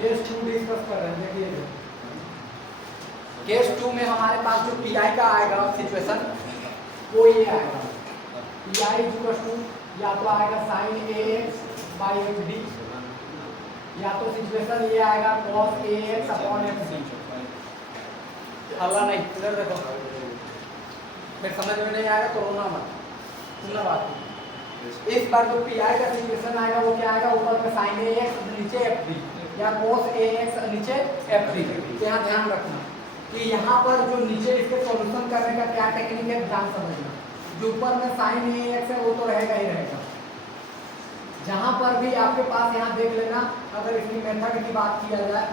Case 2 discuss कर रहे हैं। देखिए केस 2 में हमारे पास जो पीआई का आएगा सिचुएशन वो ये आएगा, पीआई इक्वल टू या तो आएगा sine ax by F D, या तो सिचुएशन ये आएगा cos ax upon F D. हल्ला नहीं, इधर देखो, फिर समझ में नहीं आएगा तो रोना मत, सुनना बात। इस बार जो पीआई का सिचुएशन आएगा वो क्या आएगा, ऊपर में साइन ax नीचे एफ डी या cos ax नीचे एफ डी। यहाँ ध्यान रखना कि यहाँ पर जो नीचे इसके सॉल्यूशन करने का क्या टेक्निक है, ध्यान समझना। जो ऊपर में साइन ax है वो तो रहेगा ही रहेगा। जहाँ पर भी आपके पास यहाँ देख लेना, अगर इसकी मेथड की बात किया जाए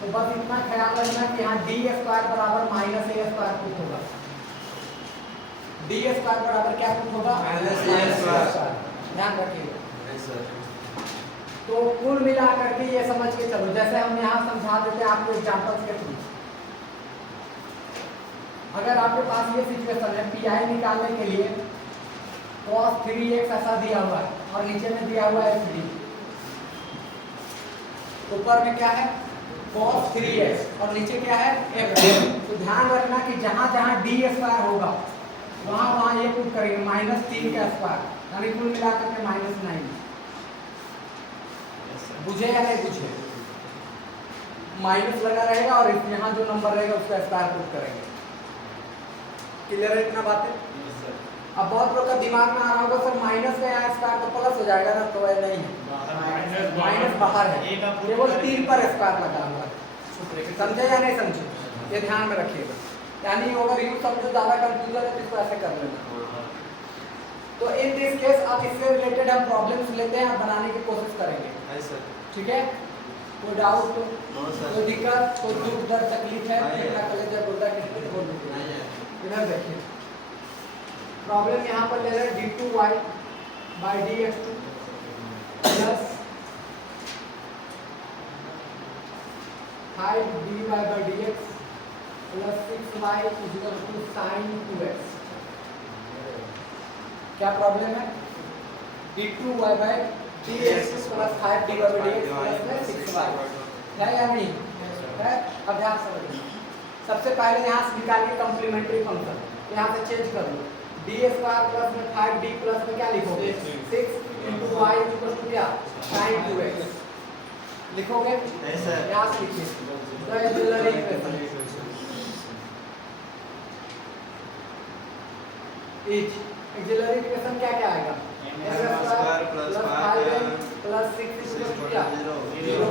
तो बस इतना ख्याल रखना कि यहाँ डी स्क्वायर बराबर माइनस ए स्क्वायर पुट होगा। डी स्क्वायर बराबर क्या पुट होगा, माइनस ए स्क्वायर। ध्यान रखिएगा। तो कुल मिला करके ये समझ के चलो, जैसे हम यहाँ समझा देते हैं आपको एग्जांपल्स के थ्रू। अगर आपके पास ये सिचुएशन है, पीआई निकालने के लिए cos 3x ऐसा दिया हुआ है और नीचे में दिया हुआ है fd, ऊपर में क्या है cos 3x और नीचे क्या है fd। तो ध्यान रखना कि जहां जहां d स्क्वायर होगा वहां वहां ये पुट करेंगे -3 का स्क्वायर, यानी कुल मिलाकर के -9। बुझे या नहीं बुझे, माइनस लगा रहेगा और यहाँ जो नंबर रहेगा उसका स्क्वायर पुट करेंगे। क्लियर है इतना बातें? अब बहुत लोग का दिमाग में आ रहा होगा सर माइनस का यहाँ स्क्वायर तो प्लस हो जाएगा ना, तो नहीं है, माइनस बाहर है, केवल 3 पर स्क्वायर लगा हुआ है। समझे या नहीं समझे, ये ध्यान में रखिएगा। यानी अगर यूँ समझो ज़्यादा कंफ्यूजन है तो इसको ऐसे कर लेना। तो इन दिस केस अब इससे रिलेटेड हम प्रॉब्लम्स लेते हैं, बनाने की कोशिश करेंगे। ठीक है, कोई डाउट कोई दिक्कत कोई दुख दर्द तकलीफ है, कलेजा गुर्दा किसी को इधर देखिए। प्रॉब्लम यहाँ पर ले रहे हैं d2y by dx2 plus 5dy by dx plus 6y equal to sine 2x। क्या प्रॉब्लम है, d2y by dx plus 5dy by dx plus 6y है या नहीं है? अब ध्यान समझिए। सबसे पहले यहाँ से निकालिए कॉम्प्लीमेंट्री फंक्शन, यहाँ से चेंज कर लो। डी स्क्वायर प्लस में 5d प्लस में क्या लिखोगे 6 इंटू वाई इक्वल टू क्या साइन 2x लिखोगे। यहाँ से लिखिए तो एक्सिलरी इक्वेशन एक्सिलरी इक्वेशन क्या क्या आएगा, x square plus 5m plus 6 equal to क्या 0।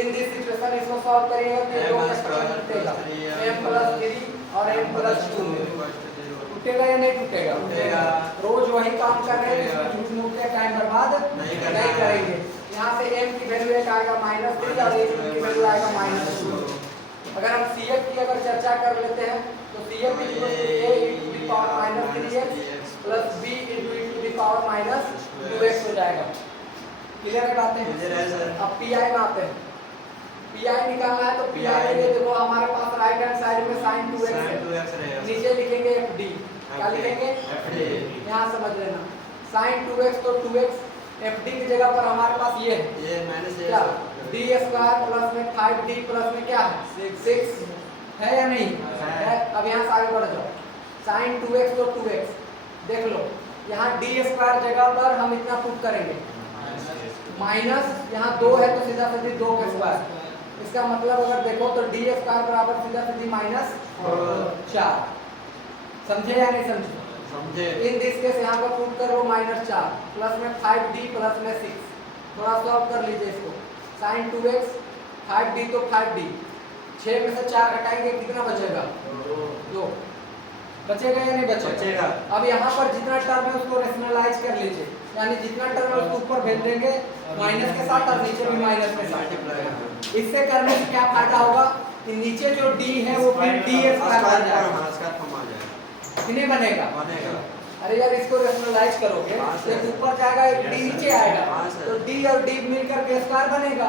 इन दिस सिचुएशन इसको सॉल्व करिएगा तो दो एक्सप्रेशन मिलेगा m प्लस 3 और m प्लस 2। टूटेगा या नहीं टूटेगा, रोज वही काम कर रहे हैं, झूठ मूठ के टाइम बर्बाद नहीं करेंगे। यहाँ से m की वैल्यू एक आएगा -3 और एक की वैल्यू आएगा -2। अगर हम CF की अगर चर्चा कर लेते हैं तो CF equal to a into the power -3x plus b into the power -2x हो जाएगा। क्लियर है बातें? अब PI में आते हैं, PI निकालना है तो PI के लिए देखो हमारे पास राइट हैंड साइड में sin 2x है, नीचे लिखेंगे FD, क्या लिखेंगे FD। यहाँ समझ लेना sin 2x तो 2x, FD की जगह पर हमारे पास ये क्या d स्क्वायर प्लस में 5d प्लस में क्या 6 है या नहीं है। अब यहाँ से आगे बढ़ जाओ, sin 2x तो 2x देख लो, यहाँ d स्क्वायर जगह पर हम इतना पुट करेंगे माइनस, यहाँ 2 है तो सीधा सीधी 2 का स्क्वायर। इसका मतलब अगर देखो तो डी स्क्वायर बराबर सीधा सीधी -4। समझे या नहीं समझे? समझे। इन दिस केस यहाँ पर पुट करो -4 प्लस में 5d प्लस में 6। थोड़ा सॉल्व कर लीजिए इसको, sin 2x 5d तो 5d, 6 में से 4 घटाएंगे कितना बचेगा 2। बचेगा या नहीं बचेगा? अब यहाँ पर जितना टर्म है उसको रेशनलाइज कर लीजिए, यानी जितना टर्म है उसको ऊपर भेज देंगे माइनस के साथ और नीचे भी माइनस के साथ। इससे करने से क्या फायदा होगा कि नीचे जो d है वो फिर d स्क्वायर बन जाएगा, कितने बनेगा अरे यार इसको रेशनलाइज करोगे तो ऊपर जाएगा एक d नीचे आएगा तो d और d मिलकर के स्क्वायर बनेगा।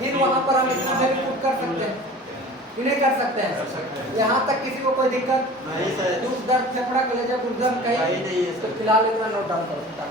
फिर वहां पर हम इतना वैल्यू पुट कर सकते हैं। कि नहीं कर सकते हैं? यहाँ तक किसी को कोई दिक्कत नहीं सर। दुख दर्द फेफड़ा कलेजा गुर्दन कहीं नहीं है तो सर। फिलहाल इतना नोट डाउन करो फटाक।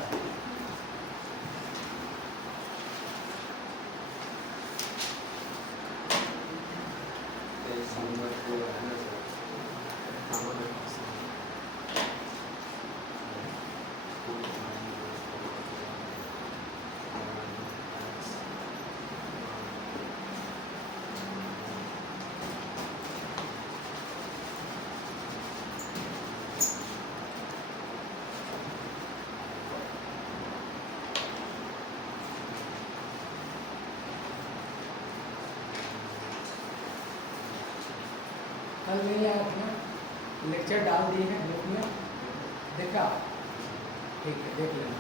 कल नहीं आया था लेक्चर डाल दिए हैं ग्रुप में देखा? ठीक है देख लेना।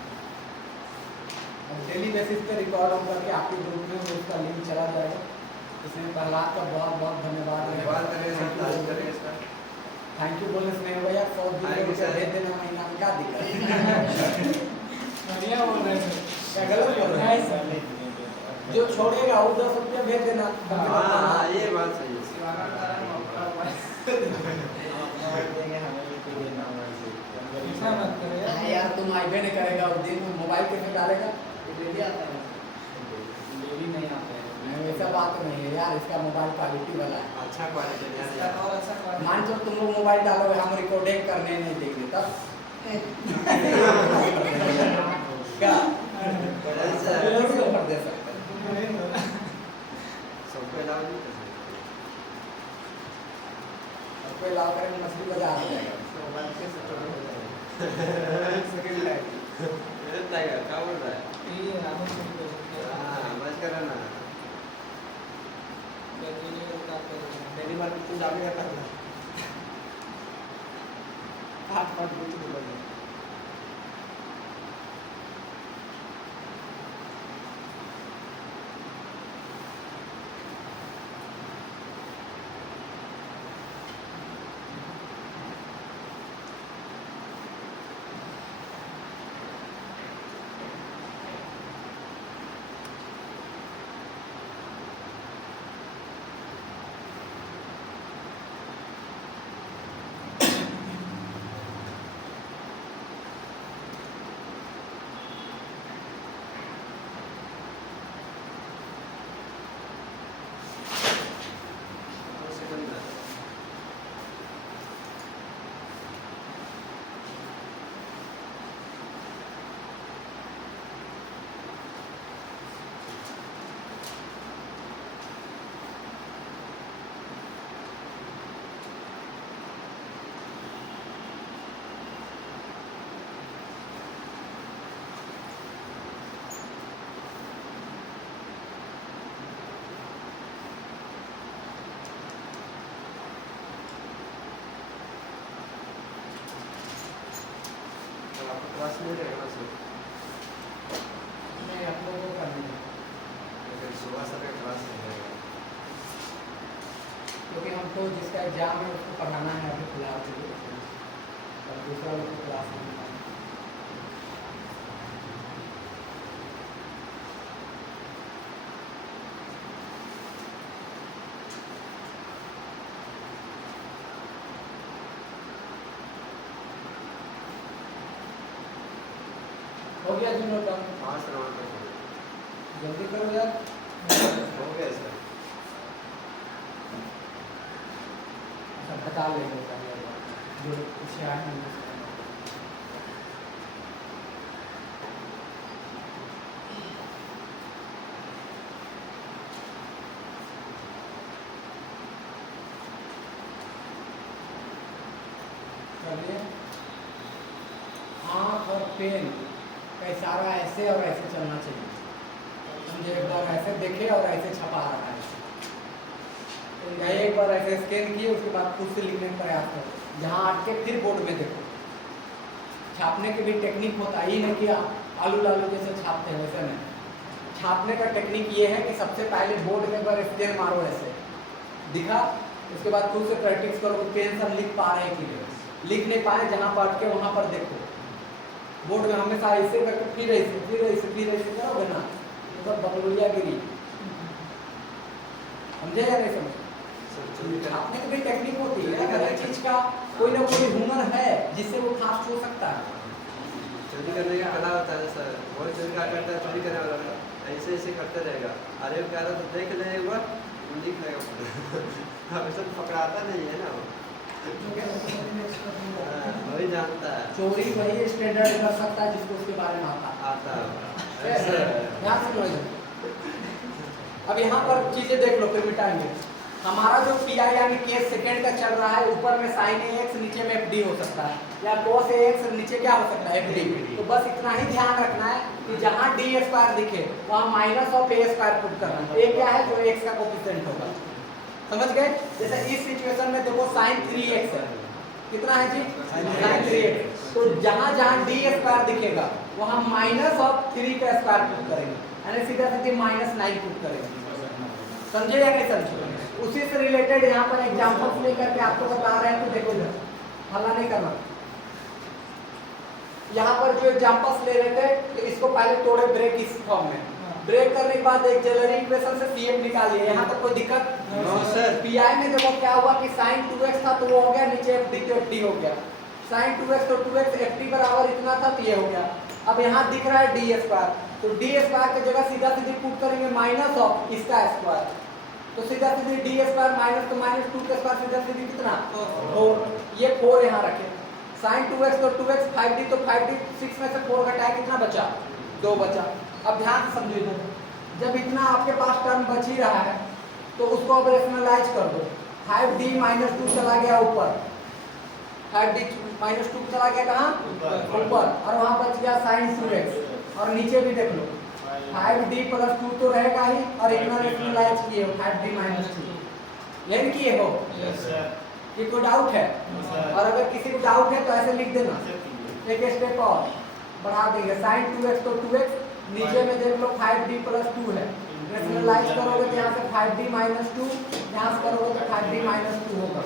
अब डेली बेसिस पे रिकॉर्ड ऑन करके आपके ग्रुप में उसका लिंक चला जाएगा। इसमें प्रहलाद का बहुत बहुत धन्यवाद। थैंक यू बोलने से नहीं होगा यार, 100 रुपये दे देना महीना में क्या दिक्कत? बढ़िया बोल रहे हैं क्या गलत बोल रहे हैं? जो छोड़ेगा वो 10 रुपये भेज देना। हाँ ये बात सही है। ऐसा मत करो यार। यार तुम आइबे नहीं करेगा उस दिन मोबाइल कैसे डालेगा? डेली आता है, डेली नहीं आता है। नहीं वैसा बात नहीं है यार, इसका मोबाइल क्वालिटी वाला है। अच्छा क्वालिटी इसका और अच्छा क्वालिटी। मान लो तुम लोग मोबाइल डालोगे हम रिकॉर्डिंग करने नहीं देंगे तब क्या लोग तो कर दे सकते हैं। सबको अलाउ नहीं कर और कोई लाभ करेंगे मछली बाजार हो जाएगा। सेकंड लाइफ सकते। टाइगर क्या बोल रहा है? ये रामन से भी हाँ बस करो ना। मेरी बात तू जाने का करना। हाथ पाट कुछ बोलोगे। क्लास में रहेगा सर। नहीं आप लोगों को करनी है फिर सुबह सर का क्लास रहेगा। क्योंकि हमको जिसका एग्जाम है उसको पढ़ाना है अभी फिलहाल के लिए और दूसरा लोग को क्लास में पढ़ाना है। हो गया जी नोट डाउन? हाँ सर वहाँ तक जल्दी करो यार। हो गया सर। अच्छा बता लेंगे जो पीछे आए हैं चलिए। आँख और पेन का इशारा ऐसे और ऐसे चलना चाहिए। समझे? एक बार ऐसे देखे और ऐसे छपा रहा है। तो एक बार ऐसे स्कैन किए उसके बाद खुद से लिखने का प्रयास करो। जहाँ अटके फिर बोर्ड में देखो। छापने की भी टेक्निक होता है, ही नहीं कि आलू लालू जैसे छापते हैं वैसे नहीं। छापने का टेक्निक ये है कि सबसे पहले बोर्ड में एक बार स्कैन मारो ऐसे दिखा, उसके बाद खुद से प्रैक्टिस करो कि पेन से हम लिख पा रहे हैं कि नहीं। लिख नहीं पाए जहाँ पर अटके वहाँ पर देखो। बोर्ड में हमेशा ऐसे करके फिर ऐसे करोगे ना तो सब बबलुरिया गिरी। समझे या नहीं समझे? आपने कभी टेक्निक होती है हर एक चीज का कोई ना कोई हुनर है जिससे वो फास्ट हो सकता है। चोरी करने का कला होता है सर, वो चोरी का करता है, चोरी करने वाला ऐसे ऐसे करते रहेगा, अरे वो कह रहा तो देख लेगा, लिख लेगा अब सब पकड़ाता नहीं है ना वो। वही जानता है चोरी वही स्टैंडर्ड कर सकता है जिसको उसके बारे में आता है। यहाँ से लो इधर। अब यहाँ पर चीजें देख लो फिर मिटाएंगे। हमारा जो पी आई यानी केस सेकेंड का चल रहा है, ऊपर में साइन ए एक्स नीचे में एफ डी हो सकता है, या कॉस ए एक्स नीचे क्या हो सकता है एफ डी। तो बस इतना ही ध्यान रखना है कि जहाँ डी स्क्वायर दिखे वहाँ minus of A square put करना है। ए क्या है जो एक्स का कोफिशिएंट होगा, समझ गए। जैसे इस सिचुएशन में देखो साइन 3x है, कितना है जी साइन 3x। तो जहाँ जहाँ डी स्क्वायर दिखेगा वहाँ माइनस ऑफ 3 का स्क्वायर पुट करेंगे, यानी सीधा सीधी -9 पुट करेंगे। समझे या नहीं समझे। उसी से रिलेटेड यहाँ पर एग्जांपल्स लेकर के आपको बता रहे हैं, तो देखो इधर हल्ला नहीं करना। यहाँ पर जो एग्जांपल्स ले रहे थे तो इसको पहले तोड़े ब्रेक इस फॉर्म में, ब्रेक करने के बाद एक ऑक्सिलरी इक्वेशन से CF निकालिए। यहाँ तक कोई दिक्कत नो सर। पीआई में देखो क्या हुआ कि sin 2x था तो वो हो गया नीचे FD तो FD हो गया, sin 2x तो 2x FD बराबर इतना था तो ये हो गया। अब यहाँ दिख रहा है डी स्क्वायर, तो डी स्क्वायर की जगह सीधा सीधी पुट करेंगे माइनस ऑफ इसका स्क्वायर, तो सीधा सीधी डी स्क्वायर माइनस तो -2 का स्क्वायर सीधा सीधी कितना 4, ये 4 यहाँ रखे। sin 2x तो 2x, 5d तो 5d, 6 में से 4 घटाए कितना बचा 2 बचा। अब ध्यान से समझो इधर, जब इतना आपके पास टर्म बच ही रहा है तो उसको अब रेशनलाइज कर दो। 5d -2 चला गया ऊपर, 5d -2 चला गया कहाँ ऊपर, और वहाँ बच गया sin 2x। और नीचे भी देख लो 5d + 2 तो रहेगा ही, और इतना रेशनलाइज किए हो 5d -2 लेन किए हो। ये कोई डाउट है? और अगर किसी को डाउट है तो ऐसे लिख देना, एक स्टेप और बढ़ा देंगे। sin 2x तो 2x, नीचे में देख लो 5d + 2 है, रेशनलाइज करोगे तो यहाँ से 5d -2, यहाँ से करोगे तो 5d -2 होगा।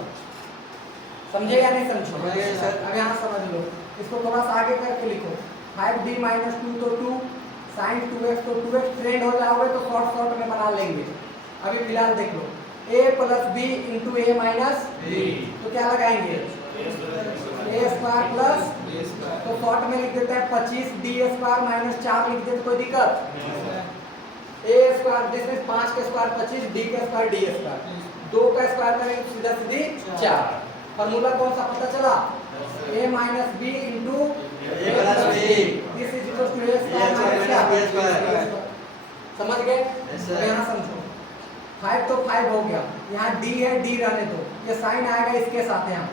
समझे या नहीं समझे? अब यहाँ समझ लो, इसको थोड़ा सा आगे करके लिखो। 5d -2 तो 2, sin 2x तो 2x, ट्रेंड हो जाओगे तो शॉर्ट में बना लेंगे। अभी फिलहाल देख लो a + b × a - b, तो क्या लगाएंगे a स्क्वायर प्लस, तो शॉर्ट में लिख देते हैं 25d² -4 लिख देते, कोई दिक्कत? a स्क्वायर जिसमें 5 का स्क्वायर 25, d का स्क्वायर d², 2 का स्क्वायर करेंगे तो सीधा सीधी 4। फॉर्मूला कौन सा पता चला? a - b × a + b समझ गए? यहाँ समझो 5 तो 5 हो गया, यहाँ d है, d रहने दो, ये साइन आएगा इसके साथ, यहाँ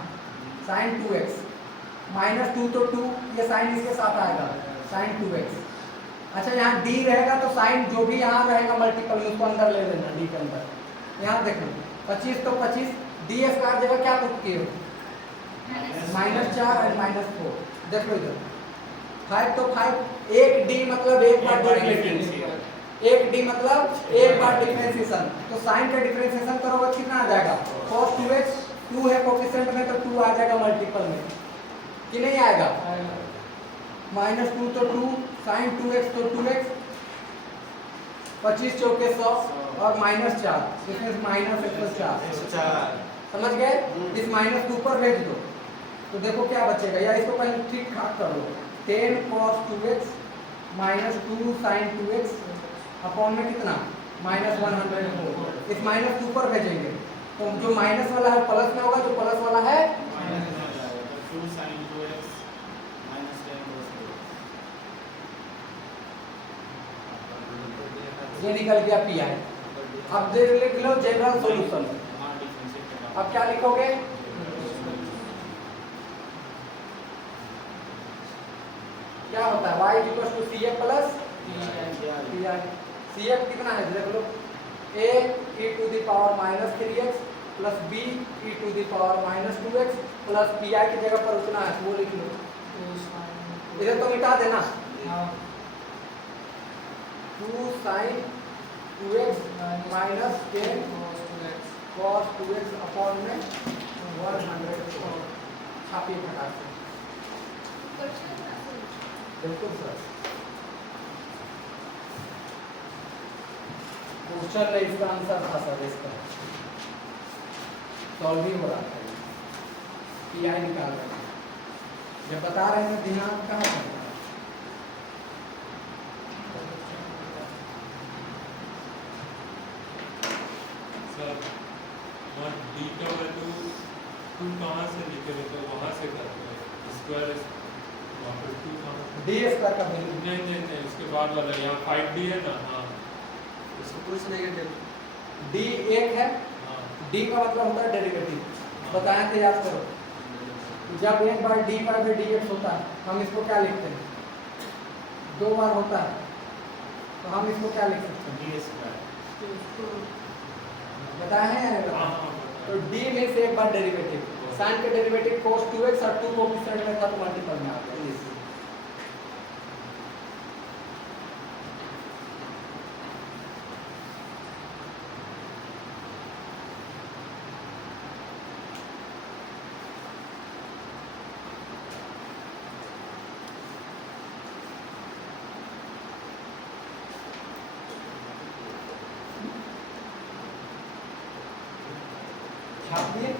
sin 2x -2 तो 2, ये साइन इसके साथ आएगा sin 2x। अच्छा यहाँ d रहेगा तो साइन जो भी यहाँ रहेगा मल्टीपल में उसको अंदर ले लेना, d के अंदर। यहाँ देखो 25 तो 25, d² जगह क्या पुट किए हो -4 और -4। देखो इधर 5 तो 5, एक d मतलब एक बार डेरिवेटिव, एक d मतलब एक बार डिफरेंशिएशन, तो साइन का डिफरेंशिएशन करोगे कितना आ जाएगा cos 2x, 2 है कोफिशिएंट में तो 2 आ जाएगा मल्टीपल में, कि नहीं आएगा? -2 तो 2, sin 2x तो 2x, 25 चौके 100 और -4, इसमें -104। समझ गए? इस -2 पर भेज दो तो देखो क्या बचेगा, या इसको पहले ठीक ठाक कर लो। 10 cos 2x -2 sin 2x upon में कितना -104, इस -2 पर भेजेंगे तो जो माइनस वाला है प्लस में होगा, जो प्लस वाला है ये निकल गया पीआई। अब लिख लो जनरल सॉल्यूशन। अब क्या लिखोगे? क्या होता है y = CF + PI। CF कितना है देख लो, a e⁻³ -3x + b e⁻² -2x + PI की जगह पर उतना है वो लिख लो। इधर तो मिटा देना, 2 sin 2x - 10 cos 2x upon में 104। छापिए फटाक से। बिल्कुल सर, क्वेश्चन नहीं इसका आंसर था सर इसका। सॉल्व ही हो रहा था पी आई निकाल रहे हैं। जब बता रहे हैं ध्यान कहाँ पर है? सर वहाँ डी का वैल्यू टू कहाँ से निकले तो वहाँ से करते हैं स्क्वायर वहाँ पर टू कहाँ से डी स्क्वायर का वैल्यू नहीं इसके बाद वाला यहाँ 5D है ना हाँ उसको कुछ नेगेटिव डी एक है, हाँ डी का मतलब होता है डेरिवेटिव, बताए थे याद करो। जब एक बार डी बार डी एक्स होता है हम इसको क्या लिखते हैं, दो बार होता है तो हम इसको क्या लिख सकते हैं, डी स्क्वायर बताए हैं हाँ हाँ तो डी में से एक बार डेरिवेटिव, साइन के डेरिवेटिव cos 2x और 2 कोफिशिएंट में था तो मल्टीपल में आ गया। छाप दिए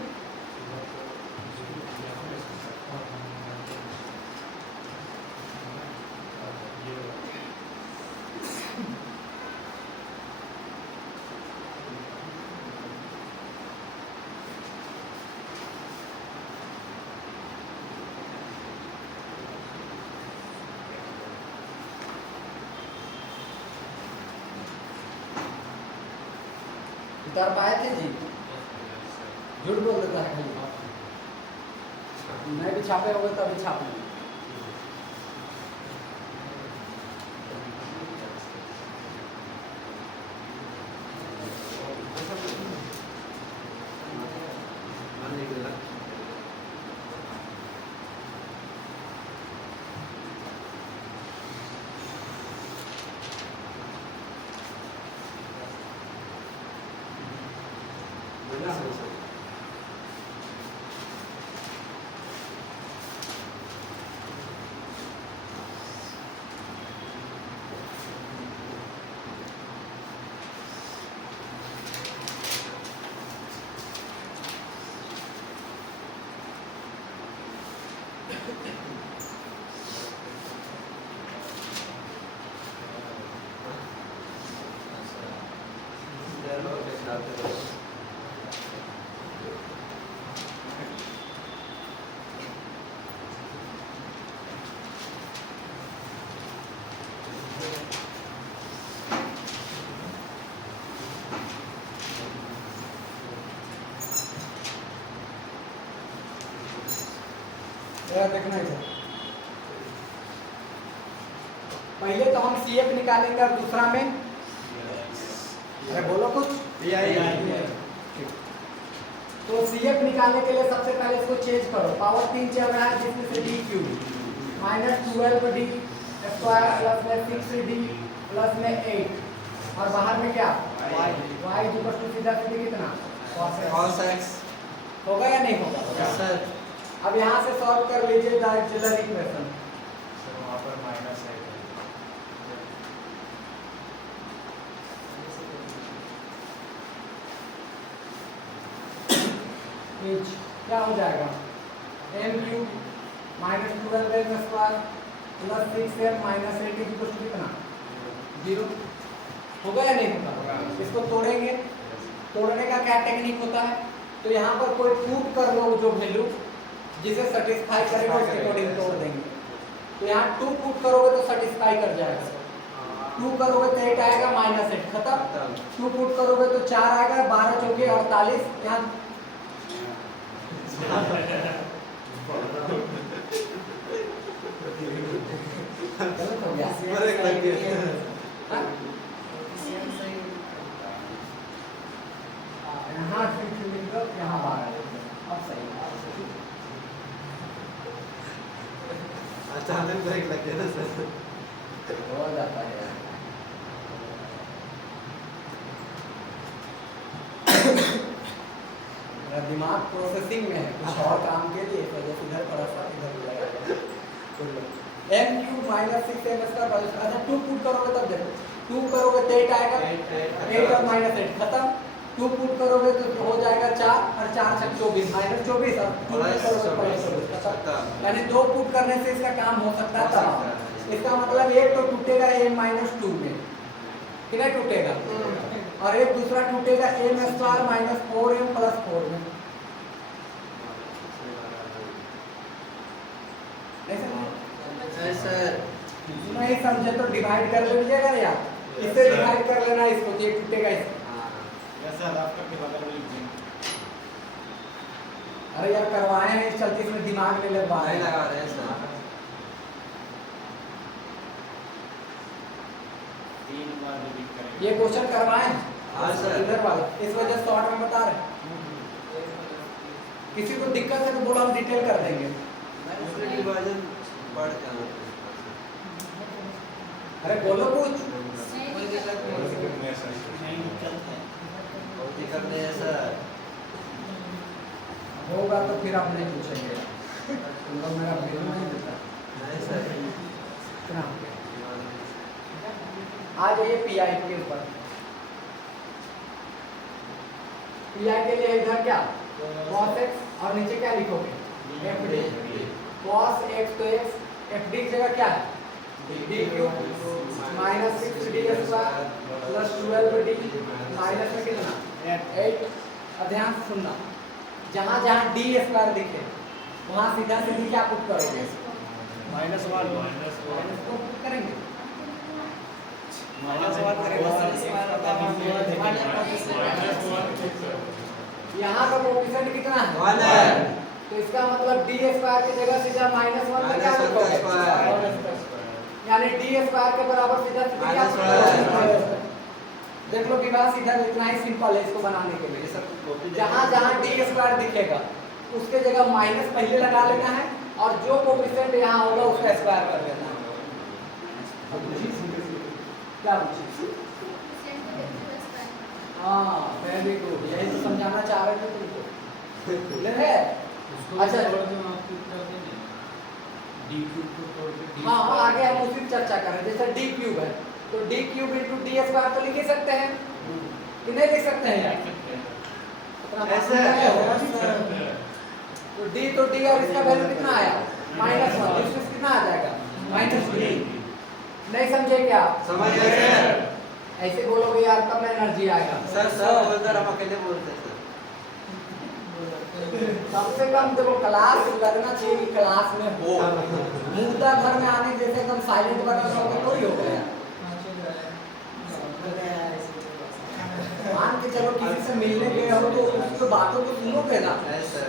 उतार पाए थे जी, झूठ बोल देता है खाली, नहीं भी छापे होंगे तभी छाप लेंगे। मान लीजिए जरा देखना है पहले तो हम सी एफ निकालेंगे और दूसरा में अरे बोलो कुछ तो सी एफ निकालने के लिए सबसे पहले इसको चेंज करो, पावर 3 चल रहा है जिसमें से D cube -12d square plus में 6d प्लस में 8 और बाहर में क्या y इक्वल टू सीधा सीधी कितना cos x होगा या नहीं होगा? सर अब यहाँ से सॉल्व कर लीजिए डायरेक्ट इक्वेशन। सर वहाँ पर माइनस है क्या हो जाएगा m cube -12m square plus 6m -8 equal to कितना 0 होगा या नहीं होगा? इसको तोड़ेंगे, तोड़ने का क्या टेक्निक होता है, तो यहाँ पर कोई पुट कर लो जो वैल्यू जिसे सेटिस्फाई करेगा उसके अकॉर्डिंग तोड़ देंगे। तो यहाँ 2 पुट करोगे तो सेटिस्फाई कर जाएगा, 2 करोगे तो 8 आएगा -8 खत्म, 2 पुट करोगे तो 4 आएगा, 12 चौके 48 यहाँ गलत हो गया। यहाँ यहाँ 12 अब सही अचानक ब्रेक लग गया ना सर हो जाता है। मेरा दिमाग प्रोसेसिंग में है कुछ और काम के लिए, इस वजह से इधर थोड़ा सा इधर लगाया m क्यूब -6m का अच्छा 2 पुट करोगे तब देखो 2 करोगे तो 8 आएगा 8 और -8 खत्म 2 पुट करोगे तो हो जाएगा 4 और 4 छक 24 माइनस 24 और 2 प्लस करोगे प्लस 24 यानी 2 पुट करने से इसका काम हो सकता है तमाम। इसका मतलब एक तो टूटेगा m माइनस 2 में, कितना टूटेगा, और एक दूसरा टूटेगा m square minus 4m plus 4 में। नहीं समझे तो डिवाइड कर लीजिएगा यार, इससे डिवाइड कर लेना इसको, ये टूटेगा इसको। अरे यार करवाए हैं इस चलते इसमें दिमाग नहीं लग पा नहीं रहा लगा है। रहे हैं सर। ये क्वेश्चन करवाए हैं हाँ सर। इधर वाला, इस वजह से शॉर्ट में बता रहे हैं। किसी को दिक्कत है तो बोलो हम डिटेल कर देंगे। डिवीजन बढ़ जाना। अरे बोलो कुछ। कोई दिक्कत नहीं है सर। होगा तो फिर आप नहीं पूछेंगे, तुम लोग मेरा बिल नहीं देता। नहीं सर। कितना हो गया? आ जाइए पीआई के ऊपर। पीआई के लिए इधर क्या cos x और नीचे क्या लिखोगे fd। cos x तो x, fd की जगह क्या है d cube minus 6d square plus 12d minus में कितना 8। और ध्यान से सुनना, जहाँ जहाँ d स्क्वायर दिखे वहाँ सीधा सीधी क्या पुट करोगे माइनस वन माइनस को पुट करेंगे। यहाँ का कोएफिशिएंट कितना है 1 है। तो इसका मतलब d स्क्वायर की जगह सीधा माइनस 1 में क्या -1 का लिखोगे स्क्वायर। यानी d स्क्वायर के बराबर सीधा सीधा क्या -1 लिखोगे? देख लो विवाह सीधा इतना ही सिंपल है इसको बनाने के ये लिए। सब कॉपी जहाँ जहाँ d स्क्वायर दिखेगा उसके जगह माइनस पहले लगा लेना है और जो कोएफिशिएंट यहाँ होगा उसका स्क्वायर कर लेना है। क्या पूछी? हाँ वेरी गुड, यही तो समझाना चाह रहे थे तुमको। ले है अच्छा हाँ आगे हम उसी पर चर्चा करें। जैसे d क्यूब है तो d cube into d square तो लिख ही सकते हैं कि नहीं लिख सकते हैं यार? ऐसे तो d और इसका वैल्यू कितना आया -1, इसमें कितना आ जाएगा -3। नहीं समझे क्या? समझ गए सर। ऐसे बोलोगे यार तब ना एनर्जी आएगा। सर सब बोलकर हम अकेले बोलते हैं सर। कम से कम देखो क्लास लगना चाहिए कि क्लास में हो। मुद्दा घर में आने जैसे एकदम साइलेंट बना रहोगे कोई हो गया। मान के चलो किसी से मिलने गए हो तो उसकी बातों को सुनोगे ना। ऐसा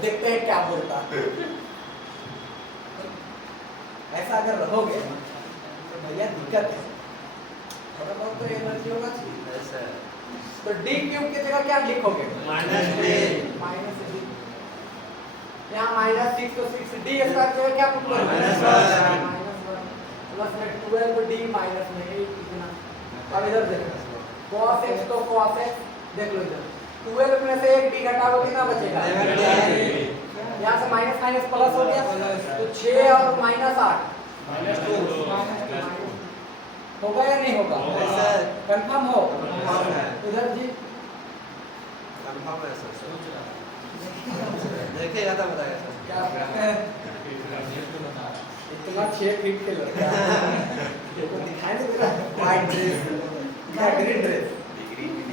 देखते हैं क्या बोलता। ऐसा अगर रहोगे तो भैया दिक्कत है, थोड़ा बहुत तो एनर्जी होगा चाहिए। ऐसा तो d क्यूब की जगह क्या लिखोगे -3 यहाँ -6 तो 6 d स्क्वायर की जगह क्या पुट करोगे -1 प्लस में 12d माइनस में 8 कितना। अब इधर देखो cos x तो cos x देख लो इधर 12 में से 1 d घटाओ कितना बचेगा यहाँ से माइनस माइनस प्लस हो गया तो 6 और -8 होगा या नहीं होगा? सर कंफर्म हो? कंफर्म है। इधर जी कंफर्म है सर। देखिएगा तो बताएगा सर। क्या इतना 6 फीट के लड़का देखो दिखाई नहीं दे रहा वाइट ड्रेस क्या ग्रीन ड्रेस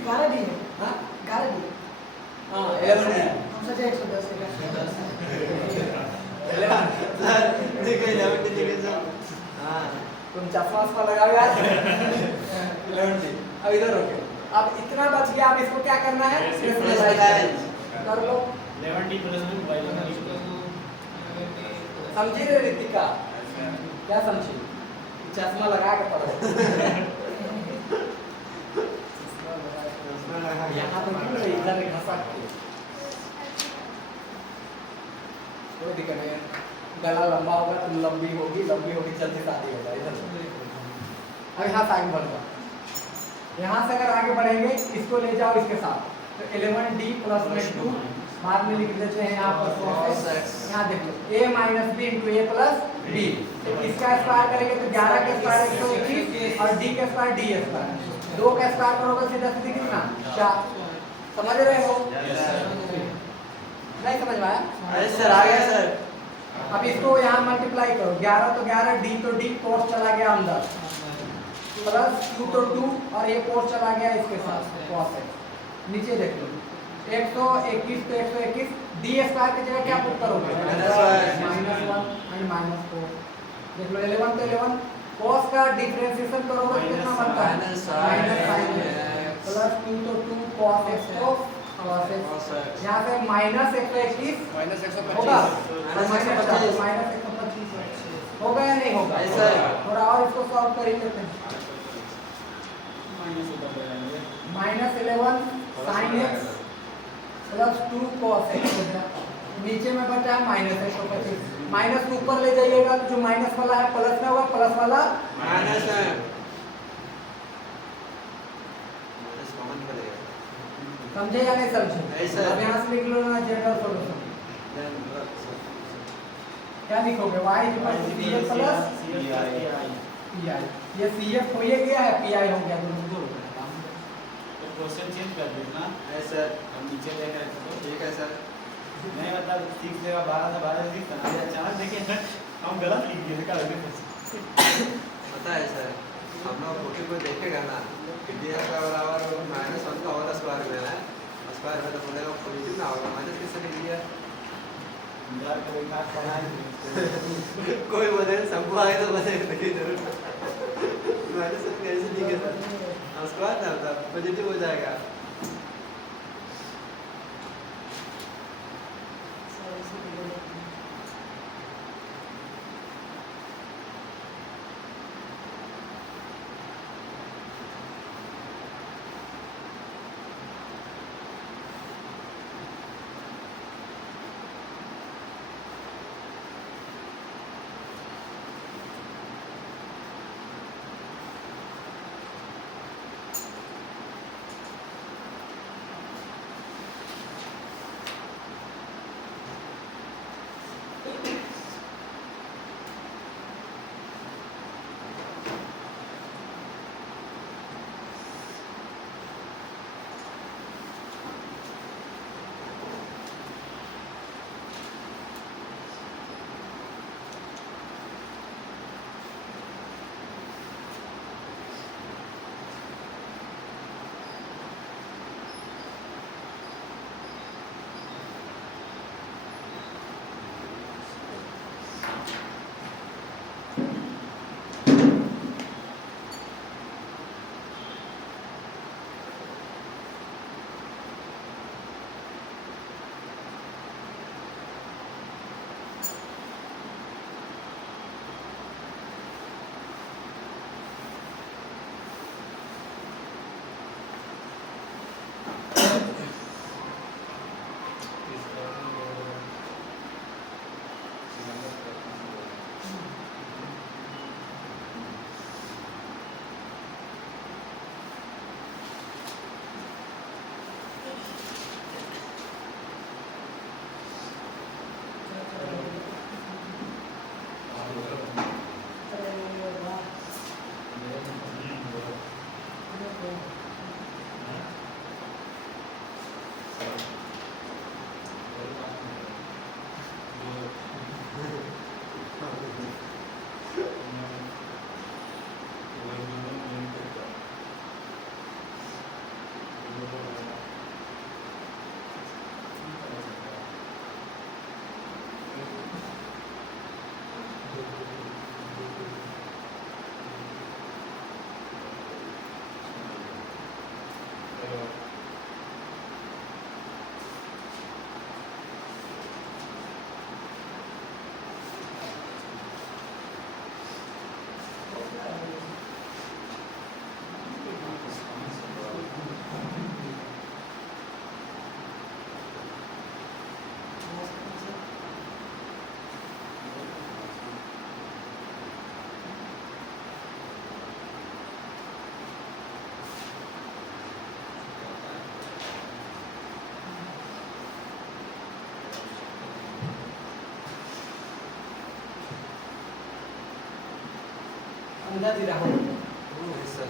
गारंटी है हाँ गारंटी हाँ 11 हम सच्चे 110 का 11 देखिए लेवल देखिए सर। हाँ तुम चश्मा वश्मा लगाओ यार 11 अब इधर रोके। अब इतना बच गया, अब इसको क्या करना है Rationalize। कर लो। 11d प्लस में समझी रे रितिका क्या समझी? चश्मा लगा के पढ़ो। यहाँ तो क्यों नहीं इधर घसा के कोई दिक्कत नहीं है। गला लंबा होगा तुम लंबी होगी जल्दी शादी होगा। इधर अब यहाँ साइन बढ़ता, यहाँ से अगर आगे बढ़ेंगे इसको ले जाओ इसके साथ तो 11d प्लस में 2 बाद में लिख देते हैं यहाँ पर cos x। यहाँ देख लो a minus B into A plus B. इसका स्क्वायर करेंगे तो 11 का स्क्वायर 121 और d का स्क्वायर d स्क्वायर। 2 का स्क्वायर करोगे सीधा सीधी कितना 4। समझ रहे हो? नहीं समझ में आया? अरे सर आ गया सर। अब इसको यहाँ मल्टीप्लाई करो 11 तो 11 d तो d कोस चला गया अंदर प्लस q तो 2 और ये कोस चला गया इसके साथ cos x। नीचे देख लो 121 तो 121 d स्क्वायर की जगह क्या पुट करोगे -1 एंड -4। देख लो 11 तो 11 cos का डिफरेंशिएशन करोगे तो कितना बनता है प्लस 2 तो 2 cos x तो cos x। यहाँ से -121 होगा -125 होगा या नहीं होगा? थोड़ा और इसको सॉल्व कर ही लेते हैं। -11 sin x plus 2 cos x हो गया। नीचे में बचा -125 माइनस ऊपर ले जाइएगा तो जो माइनस वाला है प्लस में होगा प्लस वाला माइनस है। समझे या नहीं समझे? अब यहाँ से लिख लो ना जनरल सॉल्यूशन क्या लिखोगे y CF प्लस PI। ये CF हो ही गया है PI हो गया दोनों। तो क्वेश्चन चेंज कर देना सर। हम नीचे देख रहे थे तो ठीक है सर। नहीं मतलब 6 जगह 12 से 12 से बना दिया अचानक देखिए हम गलत लिख दिए क्या लगे पता है सर हम लोग फोटो को देखेगा ना ये का बराबर -1 का और स्क्वायर में है स्क्वायर में तो बोलेगा पॉजिटिव ना होगा माइनस किससे लिख दिया यार कोई खास पढ़ाई कोई बोले सबको आए तो बस देखिए जरूर माइनस कैसे लिखे सर स्क्वायर ना होता पॉजिटिव हो जाएगा। अंदाज ही रहा ऐसा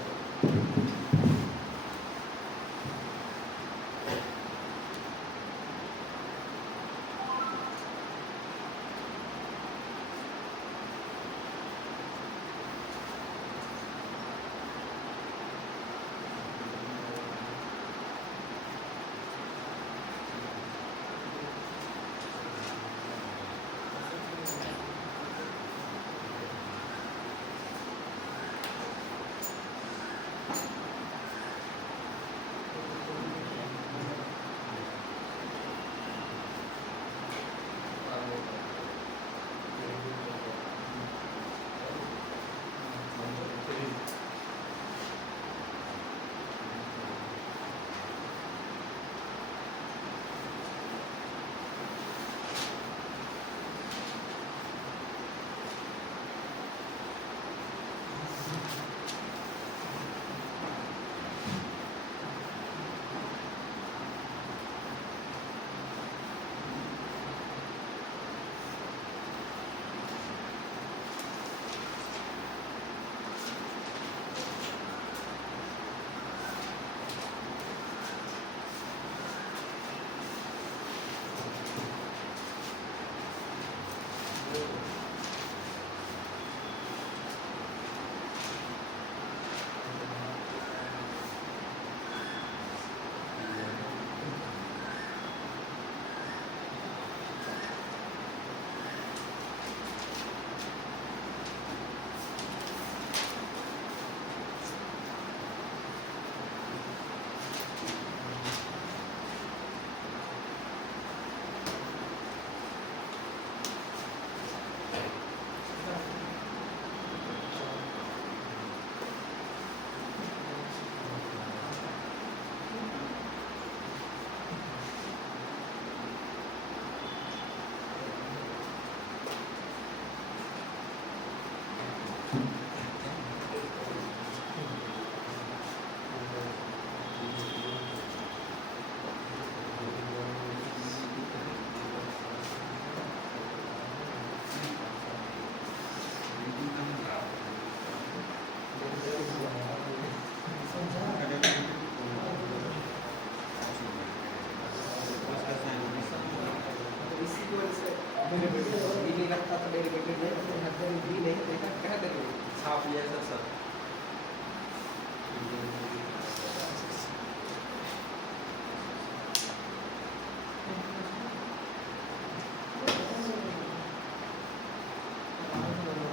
छाप लिया सर सब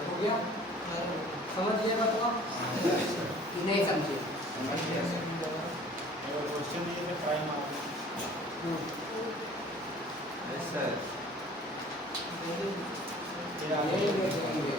हो गया समझ लिया बात कि नहीं समझे अगर क्वेश्चन दिए थे 5 मार्क्स ऐसा यही देखेंगे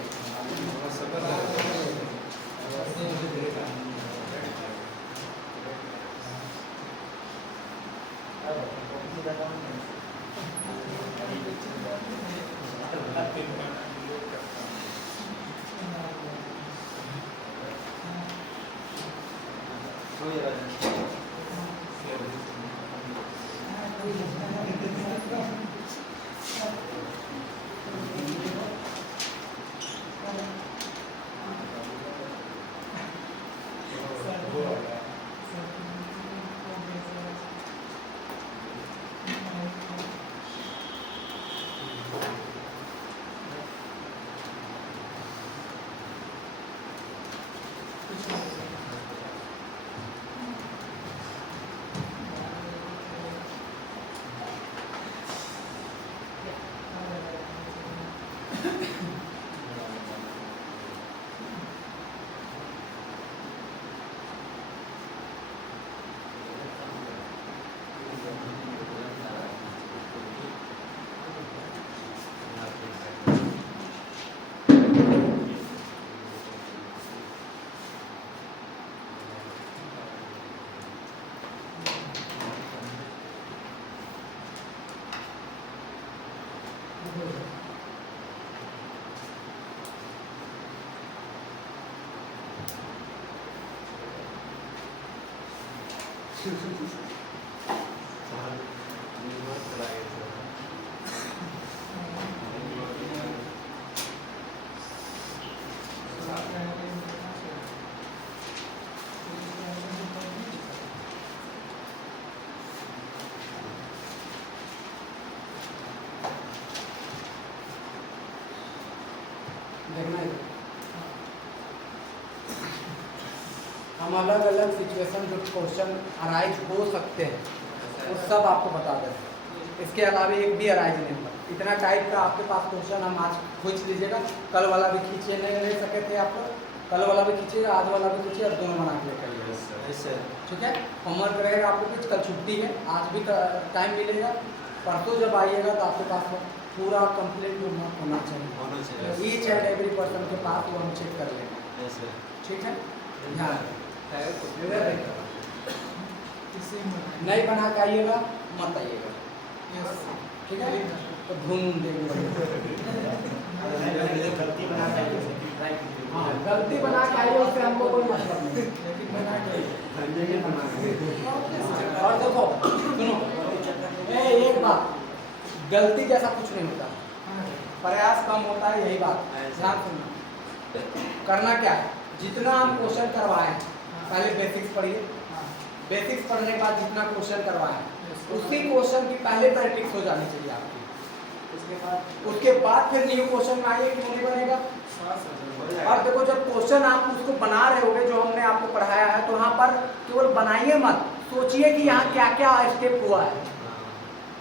देखना है हम अलग अलग सिचुएशन जो क्वेश्चन अराइज हो सकते हैं वो सब आपको बता दें। इसके अलावा एक भी अराइज नहीं होगा। इतना टाइप का आपके पास क्वेश्चन हम आज खींच लीजिएगा, कल वाला भी खींचे नहीं ले सके थे आप लोग, कल वाला भी खींचिएगा, आज वाला भी खींचिए और दोनों बना के लेकर। ठीक है, होमवर्क रहेगा आपको कुछ, कल छुट्टी है, आज भी टाइम मिलेगा, परसों जब आइएगा तो आपके पास पूरा कंप्लीट होना चाहिए। ईच एंड एवरी पर्सन के पास वो हम चेक कर लेंगे। ठीक है, नहीं बना के आइएगा, मत आइएगा। ठीक है, तो घूम देंगे। हाँ, गलती बना के आइए, उससे हमको कोई मतलब नहीं। और देखो सुनो, एक बात, गलती जैसा कुछ नहीं होता, प्रयास कम होता है, यही बात ध्यान सुनना। करना क्या है, जितना हम क्वेश्चन करवाएं, पहले बेसिक्स पढ़िए, बेसिक्स पढ़ने के बाद जितना क्वेश्चन करवाएं उसी क्वेश्चन की पहले प्रैक्टिस हो जानी चाहिए आपकी। उसके बाद फिर न्यू क्वेश्चन में आइए, क्यों नहीं बनेगा। और देखो जब क्वेश्चन आप उसको बना रहे होगे जो हमने आपको पढ़ाया है, तो वहाँ पर केवल बनाइए मत, सोचिए कि यहाँ क्या क्या स्टेप हुआ है,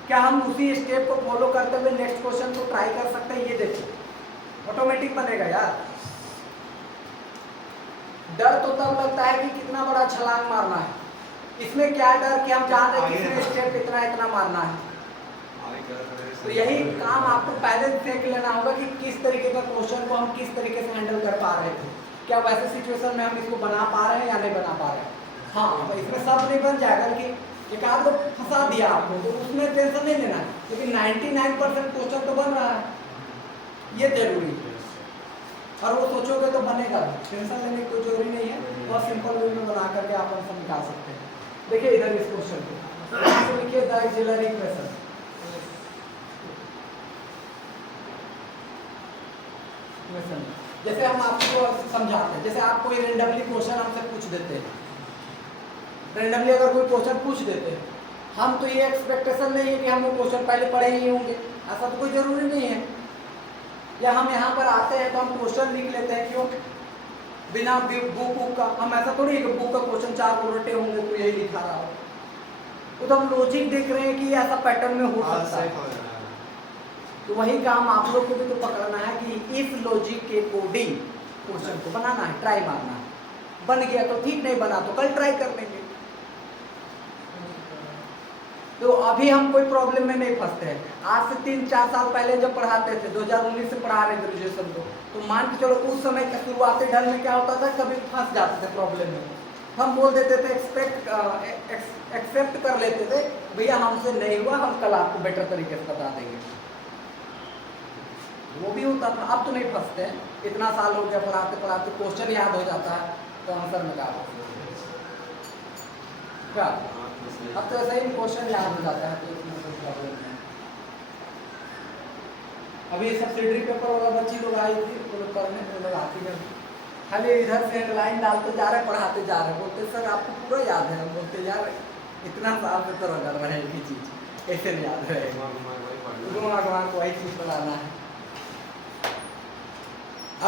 क्या हम उसी स्टेप को फॉलो करते हुए नेक्स्ट क्वेश्चन को ट्राई कर सकते हैं, ये देखिए ऑटोमेटिक बनेगा यार। डर तो तब लगता है कि कितना बड़ा छलांग मारना है, इसमें क्या डर कि हम जान रहे हैं कितने स्टेप इतना इतना मारना है। तो यही काम आपको पहले देख लेना होगा कि किस तरीके का क्वेश्चन को हम किस तरीके से हैंडल कर पा रहे थे, क्या वैसे सिचुएशन में हम इसको बना पा रहे हैं या नहीं बना पा रहे हैं। हाँ, तो इसमें सब नहीं बन जाएगा कि एक आध को फंसा दिया आपको, तो उसमें टेंशन नहीं लेना है, लेकिन 99% क्वेश्चन तो बन रहा है, ये जरूरी है। और वो सोचोगे तो बनेगा, टेंशन लेने की कोई जरूरी नहीं है, बहुत सिंपल वे में बना करके आप आंसर निकाल सकते हैं। देखिए इधर इस क्वेश्चन को लिखिए, द ऑक्सिलरी इक्वेशन। जैसे हम आपको समझाते हैं, जैसे आप कोई रेंडमली क्वेश्चन हमसे पूछ देते हैं, रेंडमली अगर कोई क्वेश्चन पूछ देते हैं, हम तो ये एक्सपेक्टेशन नहीं है कि हम वो क्वेश्चन पहले पढ़े ही होंगे, ऐसा तो कोई जरूरी नहीं है। या हम यहाँ पर आते हैं तो हम क्वेश्चन लिख लेते हैं, क्यों, बिना बुक का। हम ऐसा थोड़ी है कि बुक का क्वेश्चन 4 उलटे होंगे तो यही लिखा रहा हो, तो हम लॉजिक देख रहे हैं कि ऐसा पैटर्न में हो सकता है। तो वही काम आप लोग को भी तो पकड़ना है कि इस लॉजिक के अकॉर्डिंग क्वेश्चन को बनाना है, ट्राई मारना है। बन गया तो ठीक, नहीं बना तो कल ट्राई कर लेंगे। तो अभी हम कोई प्रॉब्लम में नहीं फंसते हैं। आज से 3-4 साल पहले जब पढ़ाते थे, 2019 से पढ़ा रहे ग्रेजुएशन को, तो मान के चलो उस समय के शुरुआती ढंग में क्या होता था, कभी फंस जाते थे प्रॉब्लम में, हम बोल देते थे, एक्सेप्ट कर लेते थे, भैया हमसे नहीं हुआ, हम कल आपको बेटर तरीके से बता देंगे। वो भी होता था। अब तो नहीं फंसते हैं, इतना साल हो गया पढ़ाते पढ़ाते, क्वेश्चन याद हो जाता है तो आंसर निकाल क्या। अब तो ऐसा ही क्वेश्चन याद हो जाता है, तो इसमें कोई प्रॉब्लम नहीं। अभी सब्सिडरी पेपर वाला बच्ची लोग आई थी, वो लोग पढ़ने, वो लोग आती है, खाली इधर से हेडलाइन डालते जा रहे, पढ़ाते जा रहे, बोलते सर आपको पूरा याद है। हम बोलते यार इतना साल से तो रगड़ रहे हैं, चीज कैसे नहीं याद रहेगा, भगवान को वही चीज बनाना है।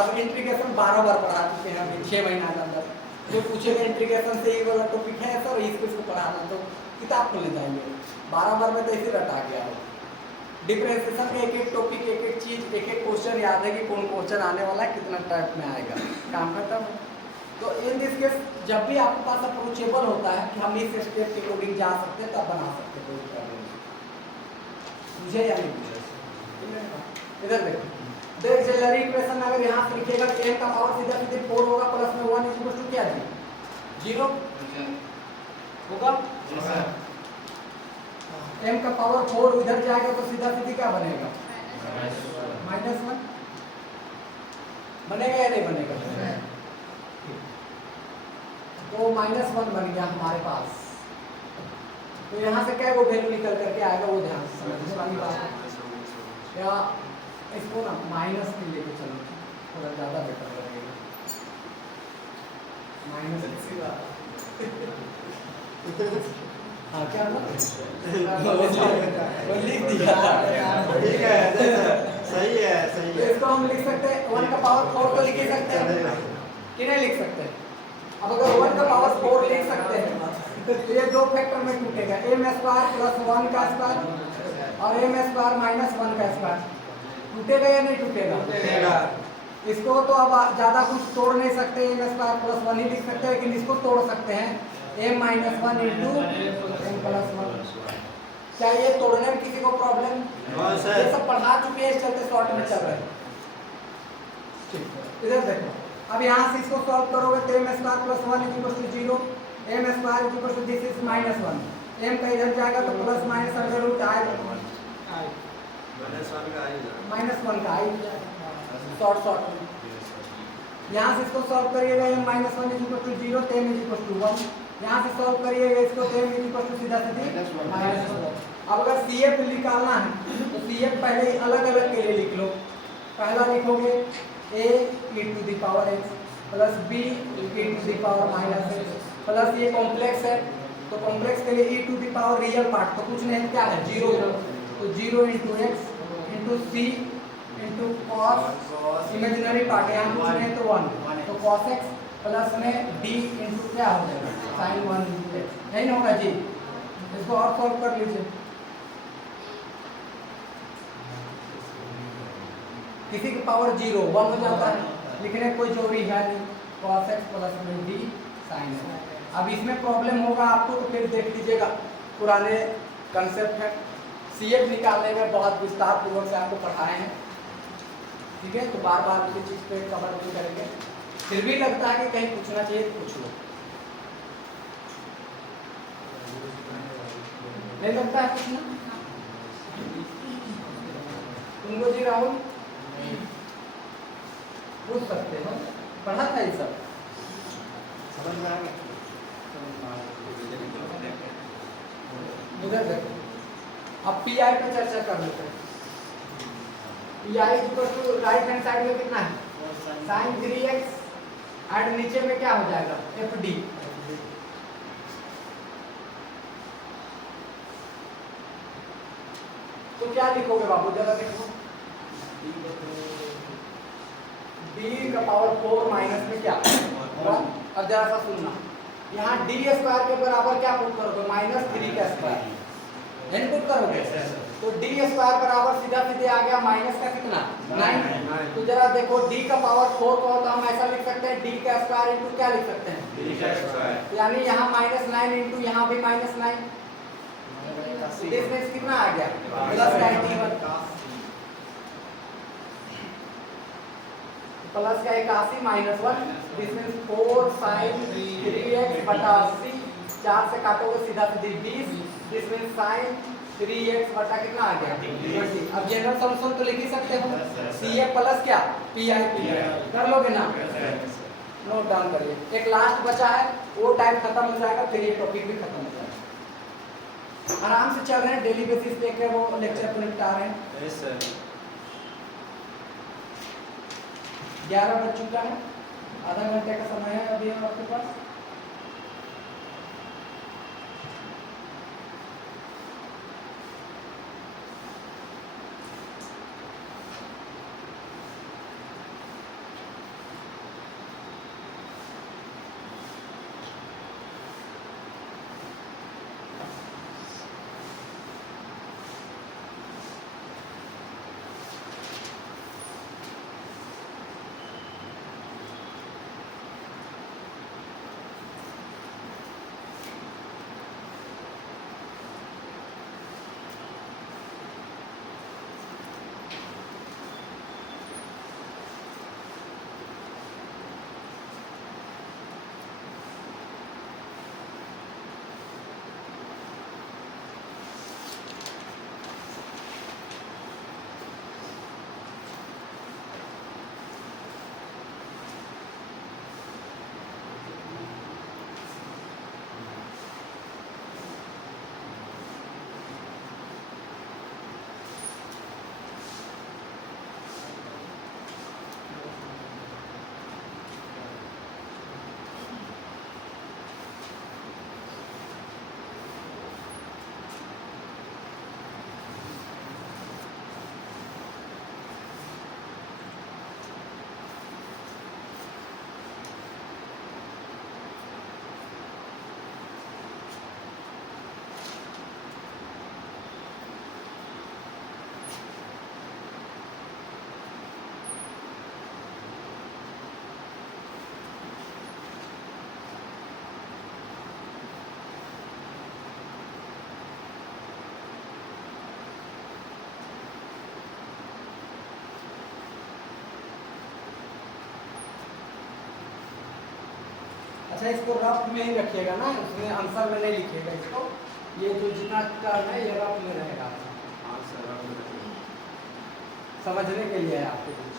अब इंट्रीगेशन 12 बार पढ़ा चुके हैं अभी 6 महीना के अंदर। जो पूछेगा इंट्रीगेशन से ये वाला टॉपिक है सर, इसको पढ़ाना, तो किताब को ले जाएंगे 12 बार में तो ऐसे रटा गया हो। डिफरेंशिएशन का एक एक टॉपिक, एक एक चीज, एक एक क्वेश्चन याद है कि कौन क्वेश्चन आने वाला है, कितना टाइप में आएगा, काम खत्म। तो इन दिस केस जब भी आपके पास अप्रोचेबल होता है कि हम इस स्टेप के अकॉर्डिंग जा सकते हैं, तब बना सकते हैं, कोई प्रॉब्लम नहीं। मुझे या नहीं मुझे, इधर देखो, द ऑक्सिलरी इक्वेशन अगर यहाँ से लिखेगा तो m का पावर सीधा सीधे 4 होगा, प्लस में 1 इक्वल टू क्या जी 0 होगा। m का पावर 4 इधर जाएगा तो सीधा सीधी क्या बनेगा, -1 बनेगा या नहीं बनेगा। तो -1 बन गया हमारे पास। तो यहाँ से क्या वो वैल्यू निकल करके आएगा, वो ध्यान से समझने वाली बात है। या इसको ना माइनस में लेके चलो, थोड़ा ज़्यादा बेटर लगेगा। माइनस हाँ क्या वो लिख दिया, ठीक है, सही है। सही तो है। इसको हम लिख सकते हैं 1 का पावर 4 तो लिख ही सकते हैं कि नहीं लिख सकते। अब अगर 1 का पावर 4 लिख सकते हैं तो ये दो फैक्टर में टूटेगा, m स्क्वायर प्लस 1 का स्क्वायर और m स्क्वायर माइनस 1 का स्क्वायर। टूटेगा या नहीं टूटेगा? इसको तो अब ज्यादा कुछ तोड़ नहीं सकते, m स्क्वायर प्लस 1 ही लिख सकते हैं, लेकिन इसको तोड़ सकते हैं m minus 1 into m plus 1। क्या ये तोड़ने में किसी को प्रॉब्लम? हाँ सर। ये सब पढ़ा चुके हैं, इस चलते शॉर्ट में चल रहे हैं। ठीक, इधर देखो, अब यहाँ से इसको सॉल्व करोगे तो m square plus 1 is equal to 0, m square is equal to this is minus 1, m का इधर जाएगा तो प्लस माइनस अंडर रूट आएगा माइनस 1 का आएगा शॉर्ट में। यहाँ से इसको सॉल्व करिएगा m minus 1 is equal to 0, तो m इज इक्वल टू 1। यहाँ से सॉल्व करिएगा इसको तो m इज इक्वल टू सीधा सीधी माइनस 1। अब अगर CF निकालना है तो CF पहले ही अलग अलग के लिए लिख लो। पहला लिखोगे a e to the power x plus b e to the power minus x plus ये कॉम्प्लेक्स है तो कॉम्प्लेक्स के लिए e to the power real part तो कुछ नहीं, क्या है 0, तो 0 into X into C into cos, imaginary part यहाँ कुछ नहीं तो 1, तो कॉस एक्स प्लस में d इंटू क्या हो जाएगा साइन 1 इंटू एक्स, नहीं ना होगा जी। इसको और सॉल्व कर लीजिए। किसी की पावर 0 1 हो जाता है, लिखने कोई जरूरी है नहीं, cos x प्लस में d sin x। अब इसमें प्रॉब्लम होगा आपको तो फिर देख लीजिएगा, पुराने कंसेप्ट है, CF निकालने में बहुत विस्तार पूर्वक से आपको पढ़ाए हैं, ठीक है। तो बार बार उसी चीज़ पे कवर नहीं करेंगे, फिर भी लगता है कि कहीं पूछना चाहिए तो पूछ लो, नहीं लगता है पूछना तुमको जी? राहुल पूछ सकते हो, पढ़ा था ये सब समझ में आ गया? इधर देखो, अब PI पे चर्चा कर लेते हैं। PI equal to right hand side में कितना है sin 3x एंड नीचे में क्या हो जाएगा FD। तो क्या लिखोगे बाबू जरा देखो, d का पावर 4 माइनस में क्या 1। अब जरा सा सुनना, यहाँ d स्क्वायर के बराबर क्या पुट करोगे माइनस 3 का स्क्वायर इनपुट करोगे तो d स्क्वायर बराबर सीधा सीधे आ गया माइनस का कितना 9। तो जरा देखो d का पावर 4 को तो हम ऐसा लिख सकते हैं d का स्क्वायर इंटू क्या लिख सकते हैं d का स्क्वायर, यानी यहाँ माइनस 9 इंटू यहाँ भी माइनस 9, इसमें कितना आ गया प्लस 91 प्लस का 81 minus 1, this means 4 sin 3x बटा 80, 4 से काटोगे सीधा सीधी 20, दिस मींस sin 3x बटा कितना आ गया 20। अब जनरल सॉल्यूशन तो लिख ही सकते हो, CF प्लस क्या PI कर लोगे ना, नोट डाउन करिए। एक लास्ट बचा है, वो टाइम खत्म हो जाएगा फिर ये टॉपिक भी खत्म हो जाएगा। आराम से चल रहे हैं, डेली बेसिस पे के वो लेक्चर को निपटा रहे हैं। Yes sir. 11 बज चुका है, आधा घंटे का समय है अभी आपके पास। अच्छा इसको रफ में ही रखिएगा ना, उसमें आंसर में नहीं लिखिएगा इसको, ये जो जितना टर्म है ये रफ में रहेगा, हाँ सर अब समझने के लिए है आपके कुछ।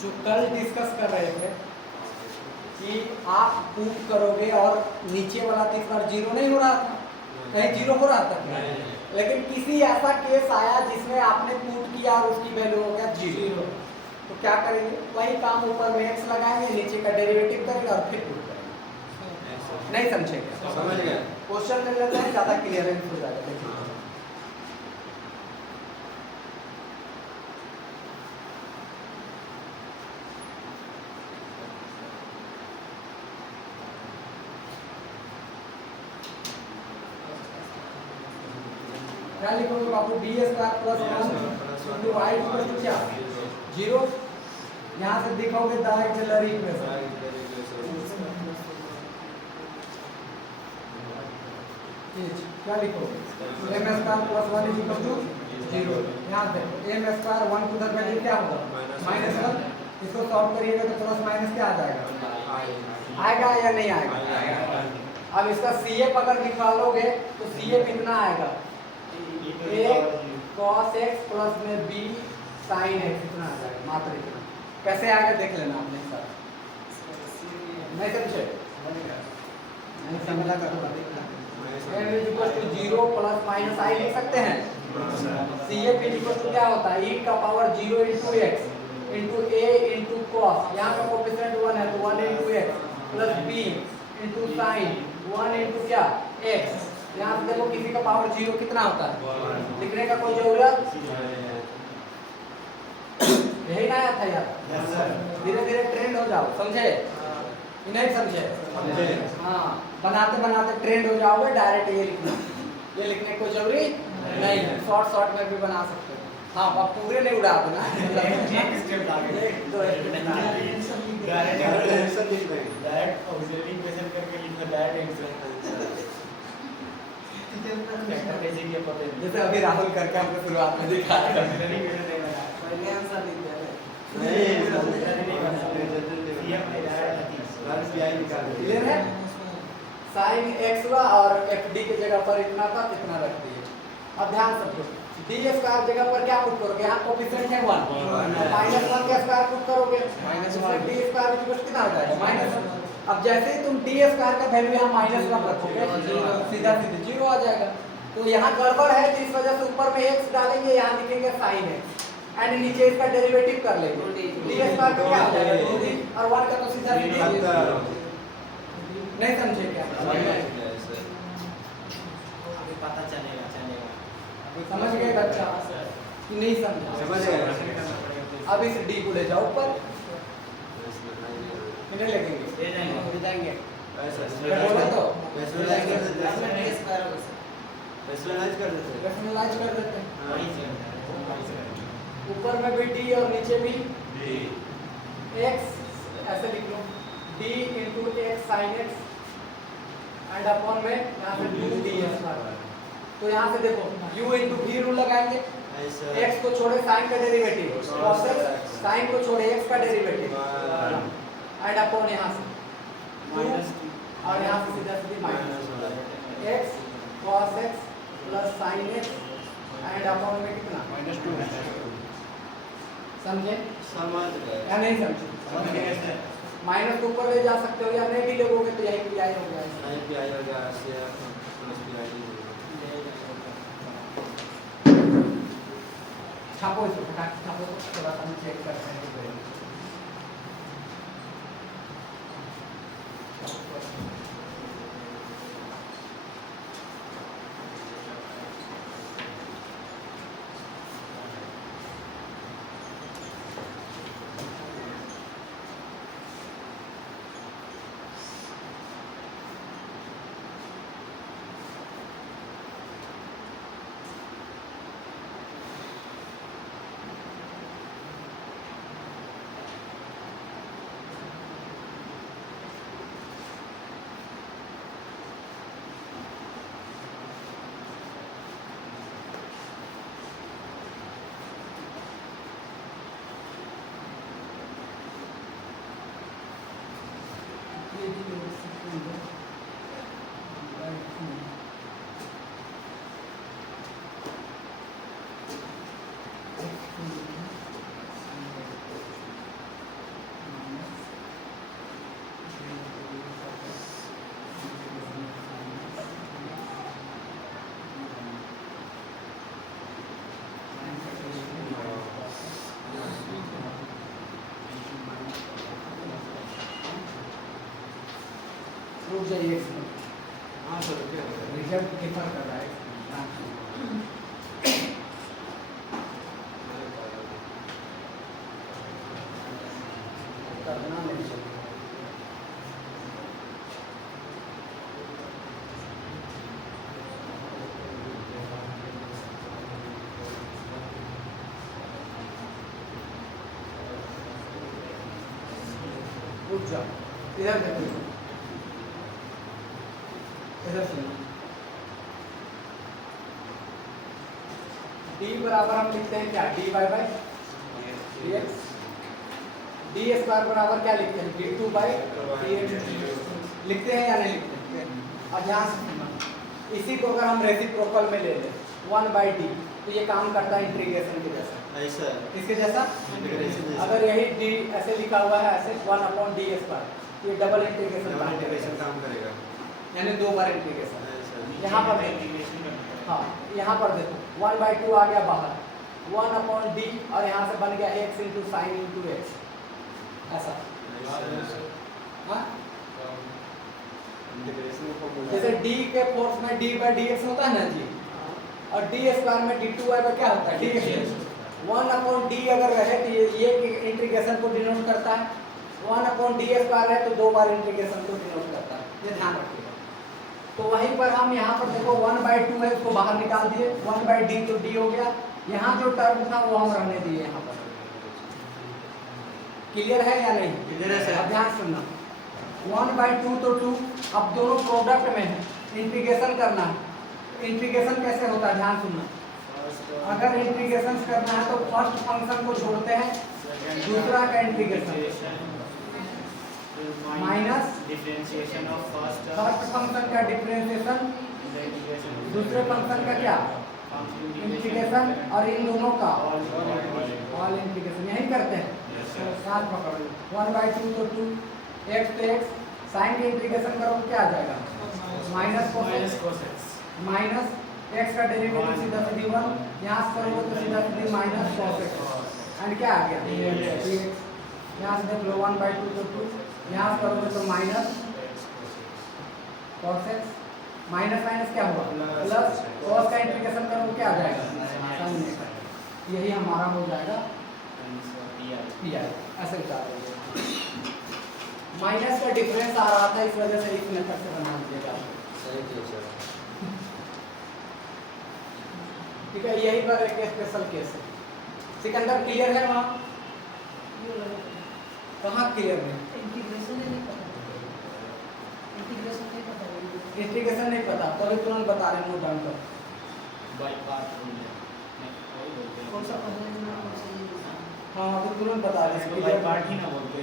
जो कल डिस्कस कर रहे थे कि आप पुट करोगे और नीचे वाला तो इस बार जीरो नहीं हो रहा था, कहीं जीरो हो रहा था, लेकिन किसी ऐसा केस आया जिसमें आपने पुट किया और उसकी वैल्यू हो गया जीरो, तो क्या करेंगे? वही काम ऊपर में एक्स लगाएंगे, नीचे का डेरिवेटिव करेंगे और फिर पुट करेंगे। नहीं समझेंगे? समझ गए। क्वेश्चन ले लेते हैं, ज़्यादा क्लियरेंस हो जाएगा। देखिए क्या लिखोगे बाबू D square plus 1 into Y equal to क्या 0। यहाँ से दिखाओगे द एक्सिलरी इक्वेशन क्या लिखोगे m square plus 1 is equal to 0। यहाँ पे m square 1 to the value क्या होगा -1। इसको सॉल्व करिएगा तो प्लस माइनस क्या आ जाएगा आएगा या नहीं आएगा। अब इसका CF अगर निकालोगे तो CF कितना आएगा a cos x प्लस में b sin x इतना आ जाएगा मात्र इतना। कैसे आएगा देख लेना आपने सर नहीं समझे नहीं समझा तो देखना m is equal to 0 plus minus i लिख सकते हैं। CF इज इक्वल टू क्या होता है e का power 0 into x into a into cos यहाँ का कोएफिशिएंट 1 है तो 1 into x plus b into sin 1 into क्या x। यहाँ से देखो किसी का पावर 0 कितना होता है लिखने का कोई जरूरत यही ना आया था यार। धीरे धीरे ट्रेंड हो जाओ समझे नहीं समझे हाँ बनाते बनाते ट्रेंड हो जाओगे डायरेक्ट ये लिखने को जरूरी नहीं है शॉर्ट में भी बना सकते हो। हाँ अब पूरे नहीं उड़ा देना एक स्टेप आगे दो डायरेक्ट ऑक्सिलरी इक्वेशन करके लिखना डायरेक्ट आंसर कैसे किया पता नहीं। जैसे अभी राहुल करके हमको शुरुआत में दिखाया ऑक्सिलरी इक्वेशन देना पहले आंसर लिख दे क्लियर है। साइन x हुआ और fd की जगह पर इतना था कितना रख दिए। अब ध्यान समझो d स्क्वायर जगह पर क्या पुट करोगे यहाँ कोएफिशिएंट है 1 -1 का स्क्वायर पुट करोगे -1 d स्क्वायर की कितना हो जाएगा -1। अब जैसे ही तुम d स्क्वायर का वैल्यू यहाँ -1 रखोगे सीधा सीधे 0 आ जाएगा। तो यहाँ गड़बड़ है तो इस वजह से ऊपर में x डालेंगे यहाँ लिखेंगे sin x एंड नीचे इसका डेरिवेटिव कर लेंगे d स्क्वायर का क्या हो जाएगा 2d और 1 का तो सीधा सीधा नहीं समझे क्या अभी पता चलेगा समझ गए बच्चा कि नहीं समझा। अब इस d को ले जाओ ऊपर कितने लगेंगे दे जाएंगे बोला तो रेशनलाइज कर देते हैं रैशनलाइज कर देते हैं। वही से ऊपर में भी d और नीचे भी x ऐसे लिख लो d into x sin x and upon में यहाँ पे 2d स्क्वायर। तो यहाँ से देखो u into v रूल लगाएंगे x को छोड़े sin का डेरिवेटिव cos x sin को छोड़े x का डेरिवेटिव एंड अपॉन यहाँ से माइनस और यहाँ से सीधा सीधी minus x cos x plus sin x and upon में कितना -2 समझे समझ गए या नहीं समझे। माइनस को ऊपर ले जा सकते हो या नहीं भी लगोगे तो यही पी आई हो गया। नहीं पी आई हो गया CF प्लस पी आई छापो इसको फटाक से छापो थोड़ा सा हम चेक करते हैं रुक जाइए हाँ सर क्या रिजल्ट डिफर कर रहा है। करना नहीं चाहिए। अच्छा इधर देखो, इधर सुनो, d बराबर हम लिखते हैं क्या, dy by dx, D square बराबर क्या लिखते हैं, d2 बाई dx लिखते हैं या नहीं लिखते हैं। अब ध्यान से सुनना, इसी को अगर हम रेसिप्रोकल में ले लें 1 बाई डी, तो ये काम करता है इंटीग्रेशन के जैसा, ऐसा इसके जैसा। इंटीग्रेशन अगर यही d ऐसे लिखा हुआ है ऐसे 1 अपॉन डी स्क्वायर, ये डबल इंटीग्रेशन काम करेगा यानी 2 बार इंटीग्रेशन। ऐसा यहाँ पर देखो, इंटीग्रेशन करना हाँ यहाँ पर देखो 1/2 आ गया बाहर, 1 अपॉन डी और यहाँ से बन गया x into sine into x, ऐसा। हाँ इंटीग्रेशन को जैसे d के फोर्स में d बाई डी एक्स होता है ना जी, और डी स्क्वायर में d2 का क्या होता है dx। 1 अपॉन डी अगर रहे तो ये इंटीग्रेशन को डिनोट करता है, 1 अपॉन डी स्क्वायर है तो 2 बार इंटीग्रेशन को डिनोट करता है, ये ध्यान रखिएगा। तो वहीं पर हम यहाँ पर देखो 1/2 है, उसको बाहर निकाल दिए, 1 बाई डी तो डी हो गया, यहाँ जो टर्म था वो हम रहने दिए यहाँ पर। क्लियर है या नहीं? क्लियर है सर। अब ध्यान सुनना, 1/2 तो 2, अब दोनों प्रोडक्ट में है, इंटीग्रेशन करना है। इंटीग्रेशन कैसे होता है ध्यान सुनना, अगर इंटीग्रेशन करना है तो फर्स्ट फंक्शन को छोड़ते हैं, दूसरा का integration minus differentiation of first first function का डिफरेंशिएशन, दूसरे फंक्शन का क्या इंटीग्रेशन, और इन दोनों का ऑल इंटीग्रेशन, यही करते हैं। तो साथ पकड़ लो, 1/2 तो 2, x तो x, साइन के इंटीग्रेशन करो क्या आ जाएगा, माइनस कोसेक्स, माइनस x का डेरिवेटिव सीधा सीधी 1, यहाँ से करोगे तो सीधा सीधी माइनस कोसेक्स, एंड क्या आ गया dx। यहाँ से देख लो 1/2 तो 2, यहाँ से करोगे तो माइनस कोसेक्स, माइनस माइनस क्या हुआ प्लस, cos का इंटीग्रेशन करोगे क्या आ जाएगा sin x, यही हमारा हो जाएगा pi, ऐसे बता रहे माइनस का डिफरेंस आ रहा था, इस वजह से इस मेथड से बना दीजिएगा। सही है सर। ठीक है, यही पर एक स्पेशल केस है। सिकंदर क्लियर है वहाँ, कहाँ क्लियर है? इंटीग्रेशन नहीं पता, इंटीग्रेशन नहीं पता, इंटीग्रेशन नहीं पता, तभी तुरंत बता रहे नोट डाउन कर। बाय पार्ट रूल कौन सा पढ़ने में कौन सा ये हाँ अभी तुरंत बता रहे इसको बाय पार्ट ही ना बोलते हैं।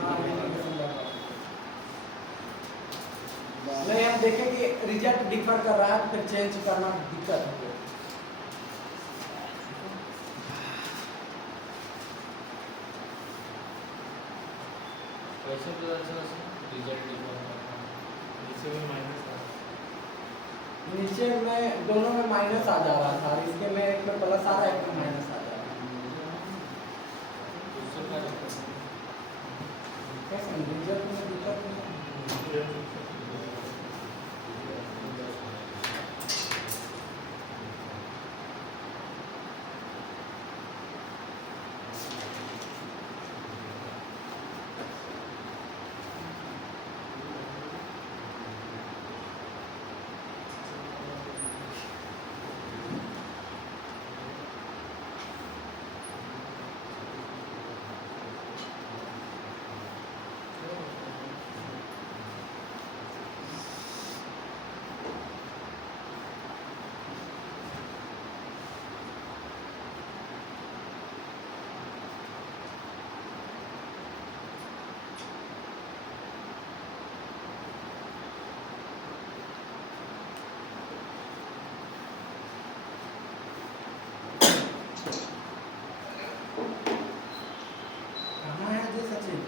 हाँ, integration by part। नहीं हम देखें कि रिजल्ट डिफर कर रहा है तो फिर चेंज करना दिक्कत है। कैसे पता चला रिजल्ट नीचे में माइनस आ नीचे में दोनों में माइनस आ जा रहा था, और इसके में एक में प्लस आ रहा है, एक में माइनस आ जा रहा है। उससे क्या दिक्कत कैसे रिजल्ट में दिक्कत नहीं है? है? कहाँ है जी सचिन?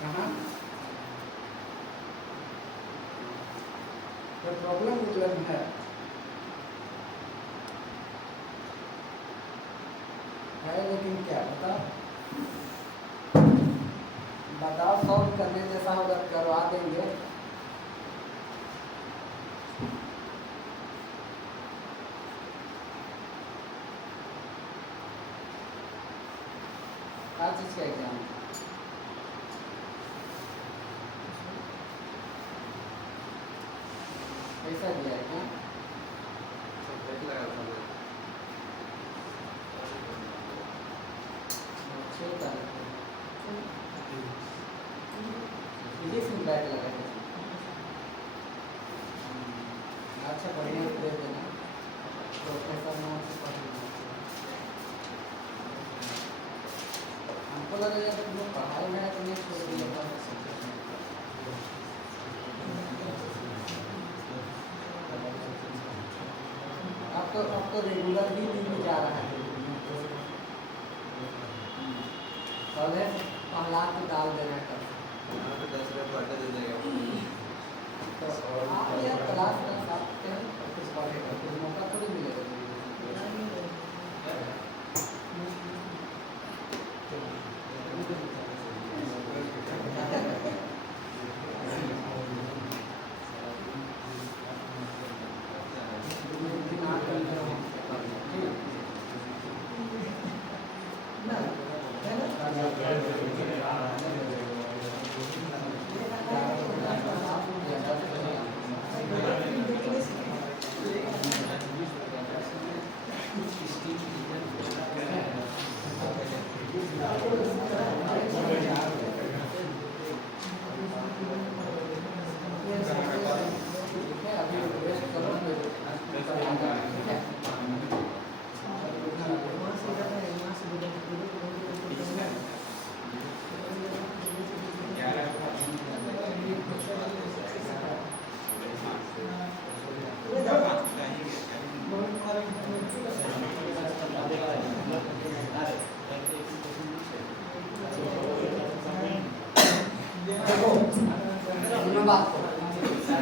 कहाँ? कोई प्रॉब्लम मतलब है? लेकिन क्या बता बताओ, सॉल्व करने जैसा होगा करवा देंगे। क्या चीज़ का एग्जाम? कैसा दिया है क्या? अच्छा बढ़िया से दे देना, प्रोफेसर नाम से पढ़ लेना। हमको लगेगा कि लोग पढ़ाई में है तो नहीं छोड़ दिया था। अब तो रेगुलर भी लिंक जा रहा है। पहले पहला तो डाल देना कर। हाँ, तो 10 रुपये बाटे दे देगा। तो आप यार क्लास का साथ क्या कुछ पढ़ेगा, कुछ मौका थोड़ी मिलेगा।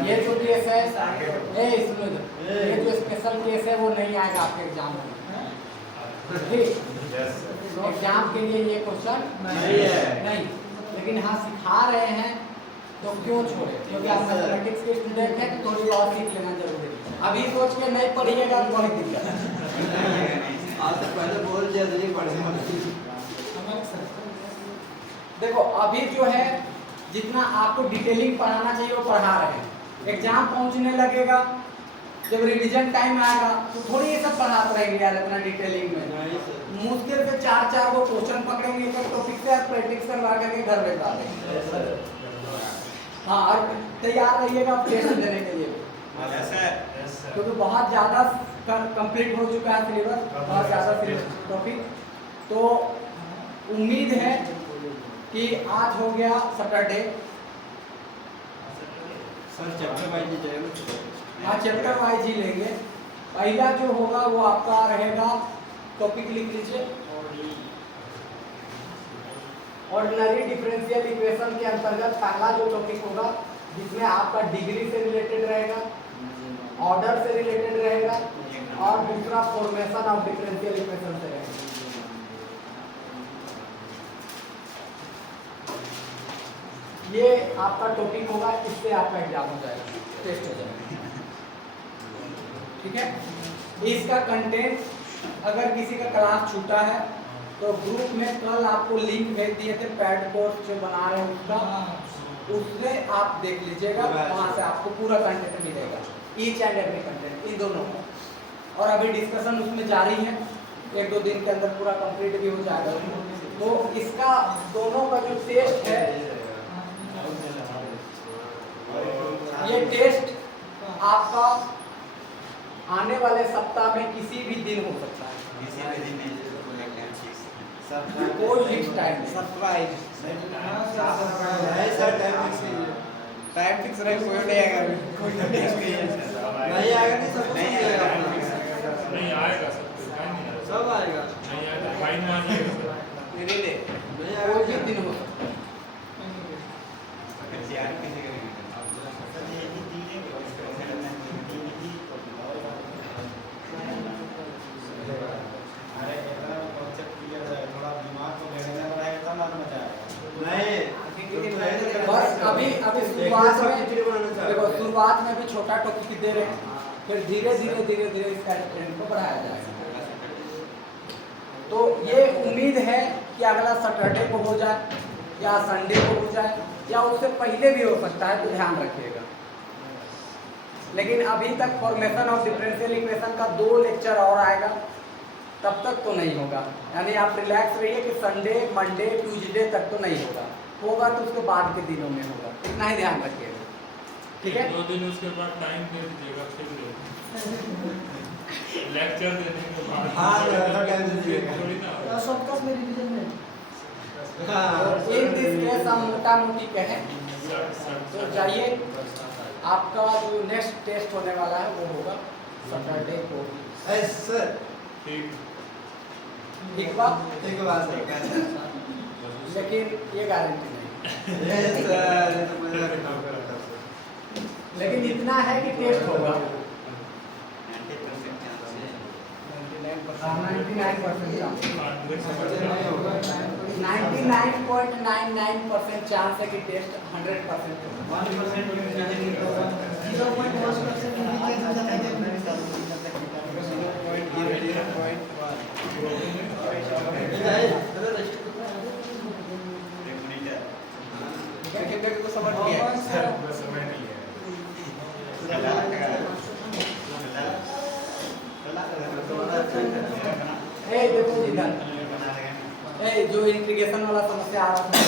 ये जो केस है, ये जो स्पेशल केस है वो नहीं आएगा आपके एग्जाम में। ठीक, एग्जाम के लिए ये क्वेश्चन नहीं है। नहीं, लेकिन हाँ सिखा रहे हैं तो क्यों छोड़े, क्योंकि आप मैथमेटिक्स के स्टूडेंट हैं तो थोड़ी और सीख लेना जरूरी है। अभी सोच के नहीं पढ़िएगा तो बड़ी दिक्कत है। आज तो पहले बोल दिया तो नहीं पढ़ेगा। देखो अभी जो है जितना आपको डिटेलिंग पढ़ाना चाहिए वो पढ़ा रहे हैं। एग्जाम पहुंचने लगेगा, जब रिवीजन टाइम आएगा तो थोड़ी ये सब पढ़ाते रहेंगे यार इतना डिटेलिंग में। मुश्किल से 4 को क्वेश्चन पकड़ेंगे एक टॉपिक से, प्रैक्टिस करवा करके घर भेजवा देंगे। हाँ, और तैयार रहिएगा टेस्ट देने के लिए, क्योंकि बहुत ज़्यादा कंप्लीट हो चुका है सिलेबस, बहुत ज़्यादा टॉपिक। तो उम्मीद है कि आज हो गया सैटरडे, सर चैप्टर वाइज ही जाएगा। हाँ चैप्टर वाइज ही लेंगे। पहला जो होगा वो आपका रहेगा, टॉपिक लिख लीजिए, ऑर्डिनरी डिफरेंशियल इक्वेशन के अंतर्गत पहला जो टॉपिक होगा जिसमें आपका डिग्री से रिलेटेड रहेगा, ऑर्डर से रिलेटेड रहेगा, और दूसरा फॉर्मेशन ऑफ डिफरेंशियल इक्वेशन से रहेगा। ये आपका टॉपिक होगा, इससे आपका एग्जाम हो जाएगा, टेस्ट हो जाएगा। ठीक है, इसका कंटेंट अगर किसी का क्लास छूटा है तो ग्रुप में कल आपको लिंक भेज दिए थे, पैड कोर्स जो बना रहे हैं उसका, उसमें आप देख लीजिएगा, वहाँ से आपको पूरा कंटेंट मिलेगा, each and every content in दोनों का। और अभी डिस्कशन उसमें जारी है, 1-2 दिन के अंदर पूरा कंप्लीट भी हो जाएगा। तो इसका दोनों का जो टेस्ट है, ये टेस्ट आपका आने वाले सप्ताह में किसी भी दिन हो सकता है, कोई fix time surprise time fix रहे, कोई नहीं आएगा, कोई नहीं आएगा, नहीं सब नहीं आएगा, सब आएगा। नहीं आएगा, फाइन मान लेगा सर। नहीं नहीं कोई भी दिन हो सकता है। बस अभी शुरुआत में देखो, शुरुआत में भी छोटा टॉपिक दे रहे हैं, फिर धीरे धीरे इसका ट्रेंड को बढ़ाया जाएगा। तो ये उम्मीद है कि अगला सैटरडे को हो जाए या संडे को हो जाए या उससे पहले भी हो सकता है, तो ध्यान रखिएगा। लेकिन अभी तक फॉर्मेशन ऑफ डिफरेंशियल इक्वेशन का 2 लेक्चर और आएगा, तब तक तो नहीं होगा। यानी आप रिलैक्स रहिए कि संडे, मंडे, ट्यूसडे तक तो नहीं होगा, होगा तो उसके बाद के दिनों में होगा, इतना ही ध्यान रखिएगा। ठीक है? 2 दिन उसके बाद टाइम दे दीजिएगा फिर लेक्चर देने के बाद हाँ, ज़्यादा टाइम दे दीजिएगा। थोड़ी ना होगा। और सब क्लास में रिवीजन में इन दिस केस हम मोटा मोटी कहें तो जाइए, आपका जो नेक्स्ट टेस्ट होने वाला है वो होगा सैटरडे को। सर ठीक ठीक बात, ठीक बात है क्या सर? लेकिन ये गारंटी नहीं, ये सर ये तो मुझे काम कर रहा था सर। लेकिन इतना है कि टेस्ट होगा 99.99% चांस है कि टेस्ट 100% होगा। 0.1% रिवीजन हो जाता है। को समझ गया देखो इधर जो इंटीग्रेशन वाला समस्या आ रहा है,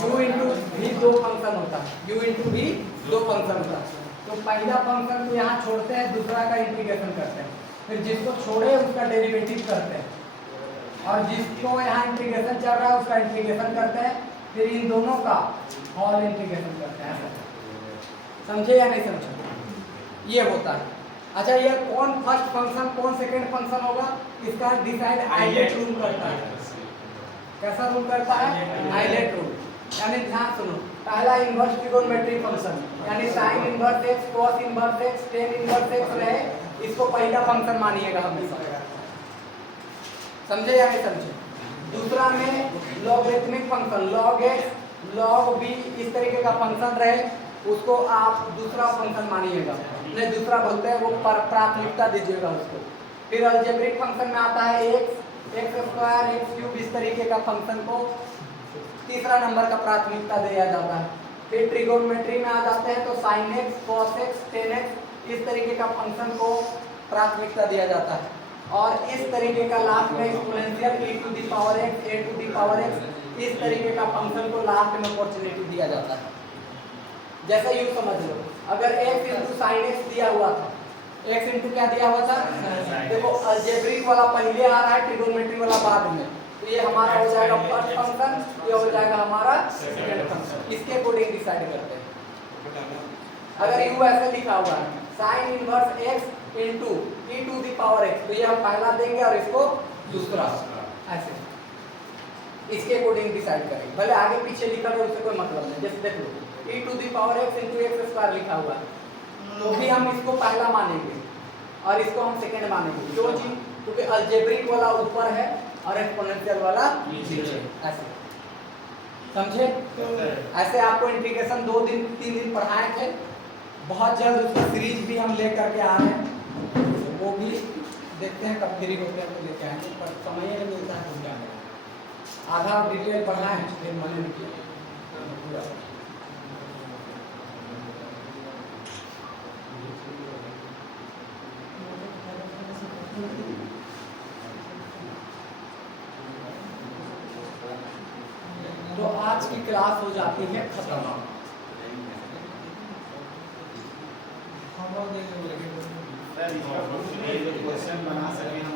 u इंटू भी दो फंक्शन होता है, u इंटू भी दो फंक्शन होता है। तो पहला फंक्शन को यहाँ छोड़ते हैं, दूसरा का इंटीग्रेशन करते हैं, फिर जिसको छोड़े उसका डेरिवेटिव करते हैं, और जिसको यहाँ इंटीग्रेशन चल रहा है उसका इंटीग्रेशन करते हैं, फिर इन दोनों का होल इंटीग्रेशन करते हैं। समझे या नहीं समझे? ये होता है। अच्छा, ये कौन फर्स्ट फंक्शन कौन सेकंड फंक्शन होगा, इसका डिसाइड आइलेट रूल करता है। कैसा रूल करता है? ILATE rule. यानी ध्यान सुनो, पहला इनवर्स ट्रिगोनोमेट्रिक फंक्शन यानी sin inverse x cos inverse x tan inverse x रहे, इसको पहला फंक्शन मानिएगा हमेशा। समझे या नहीं समझे? दूसरा में logarithmic function log x log b इस तरीके का फंक्शन रहे, उसको आप दूसरा फंक्शन मानिएगा, नहीं दूसरा बोलते हैं वो प्राथमिकता दीजिएगा उसको। फिर अलजेब्रिक फंक्शन में आता है x स्क्वायर x क्यूब इस तरीके का फंक्शन को तीसरा नंबर का प्राथमिकता दिया जाता है। फिर ट्रिगोनोमेट्री में आ जाते हैं तो sin x cos x tan x इस तरीके का फंक्शन को प्राथमिकता दिया जाता है, और इस तरीके का लास्ट में exponential e to the power x a to the power x इस तरीके का फंक्शन को लास्ट में अपॉर्चुनिटी दिया जाता है। जैसा यूं समझ लो, अगर x इंटू साइन एक्स दिया हुआ था, x इंटू क्या दिया हुआ था, देखो अलजेब्रिक वाला पहले आ रहा है, ट्रिगोनोमेट्री वाला बाद में, तो ये हमारा हो जाएगा फर्स्ट फंक्शन, ये हो जाएगा हमारा सेकंड फंक्शन। इसके अकॉर्डिंग डिसाइड करते हैं। अगर u ऐसे लिखा हुआ है sine inverse x into e to the power x, तो ये हम पहला देंगे और इसको दूसरा, ऐसे इसके अकॉर्डिंग डिसाइड करेंगे। भले आगे पीछे लिखा हो उससे कोई मतलब नहीं। जैसे देख लो e to the power x into X square लिखा हुआ है, तो भी हम इसको पहला मानेंगे और इसको हम सेकंड मानेंगे। क्यों जी? क्योंकि अलजेब्रिक वाला ऊपर है और एक्सपोनेंशियल वाला नीचे। ऐसे समझे? ऐसे आपको इंटीग्रेशन 2-3 दिन पढ़ाए थे, बहुत जल्द उसका सीरीज भी हम लेकर के आ रहे हैं, वो भी देखते हैं कब फ्री होते हैं तो लेके आएंगे, पर समय नहीं मिलता है तो क्या करें। आधा डिटेल पढ़ना है फिर मन में पूरा। तो आज की क्लास हो जाती है खत्म। क्वेश्चन बना सके हम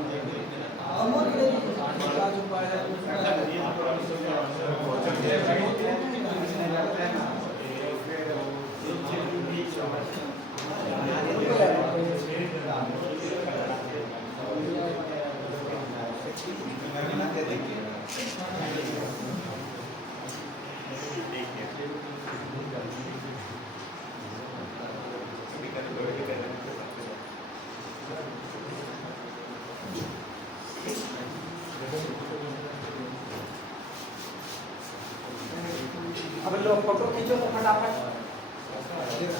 अब लोग फोटो खींचो तो फटाफट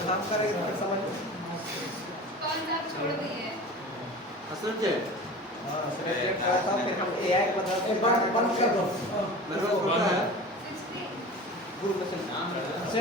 काम करेंगे तो समझ कौन सा आप छोड़ दिए? सब्जेक्ट हां सब्जेक्ट करता हूं, फिर हम एआई बता एक बार बंद कर दो। मेरे को होता है 60 गुरु क्वेश्चन नाम है से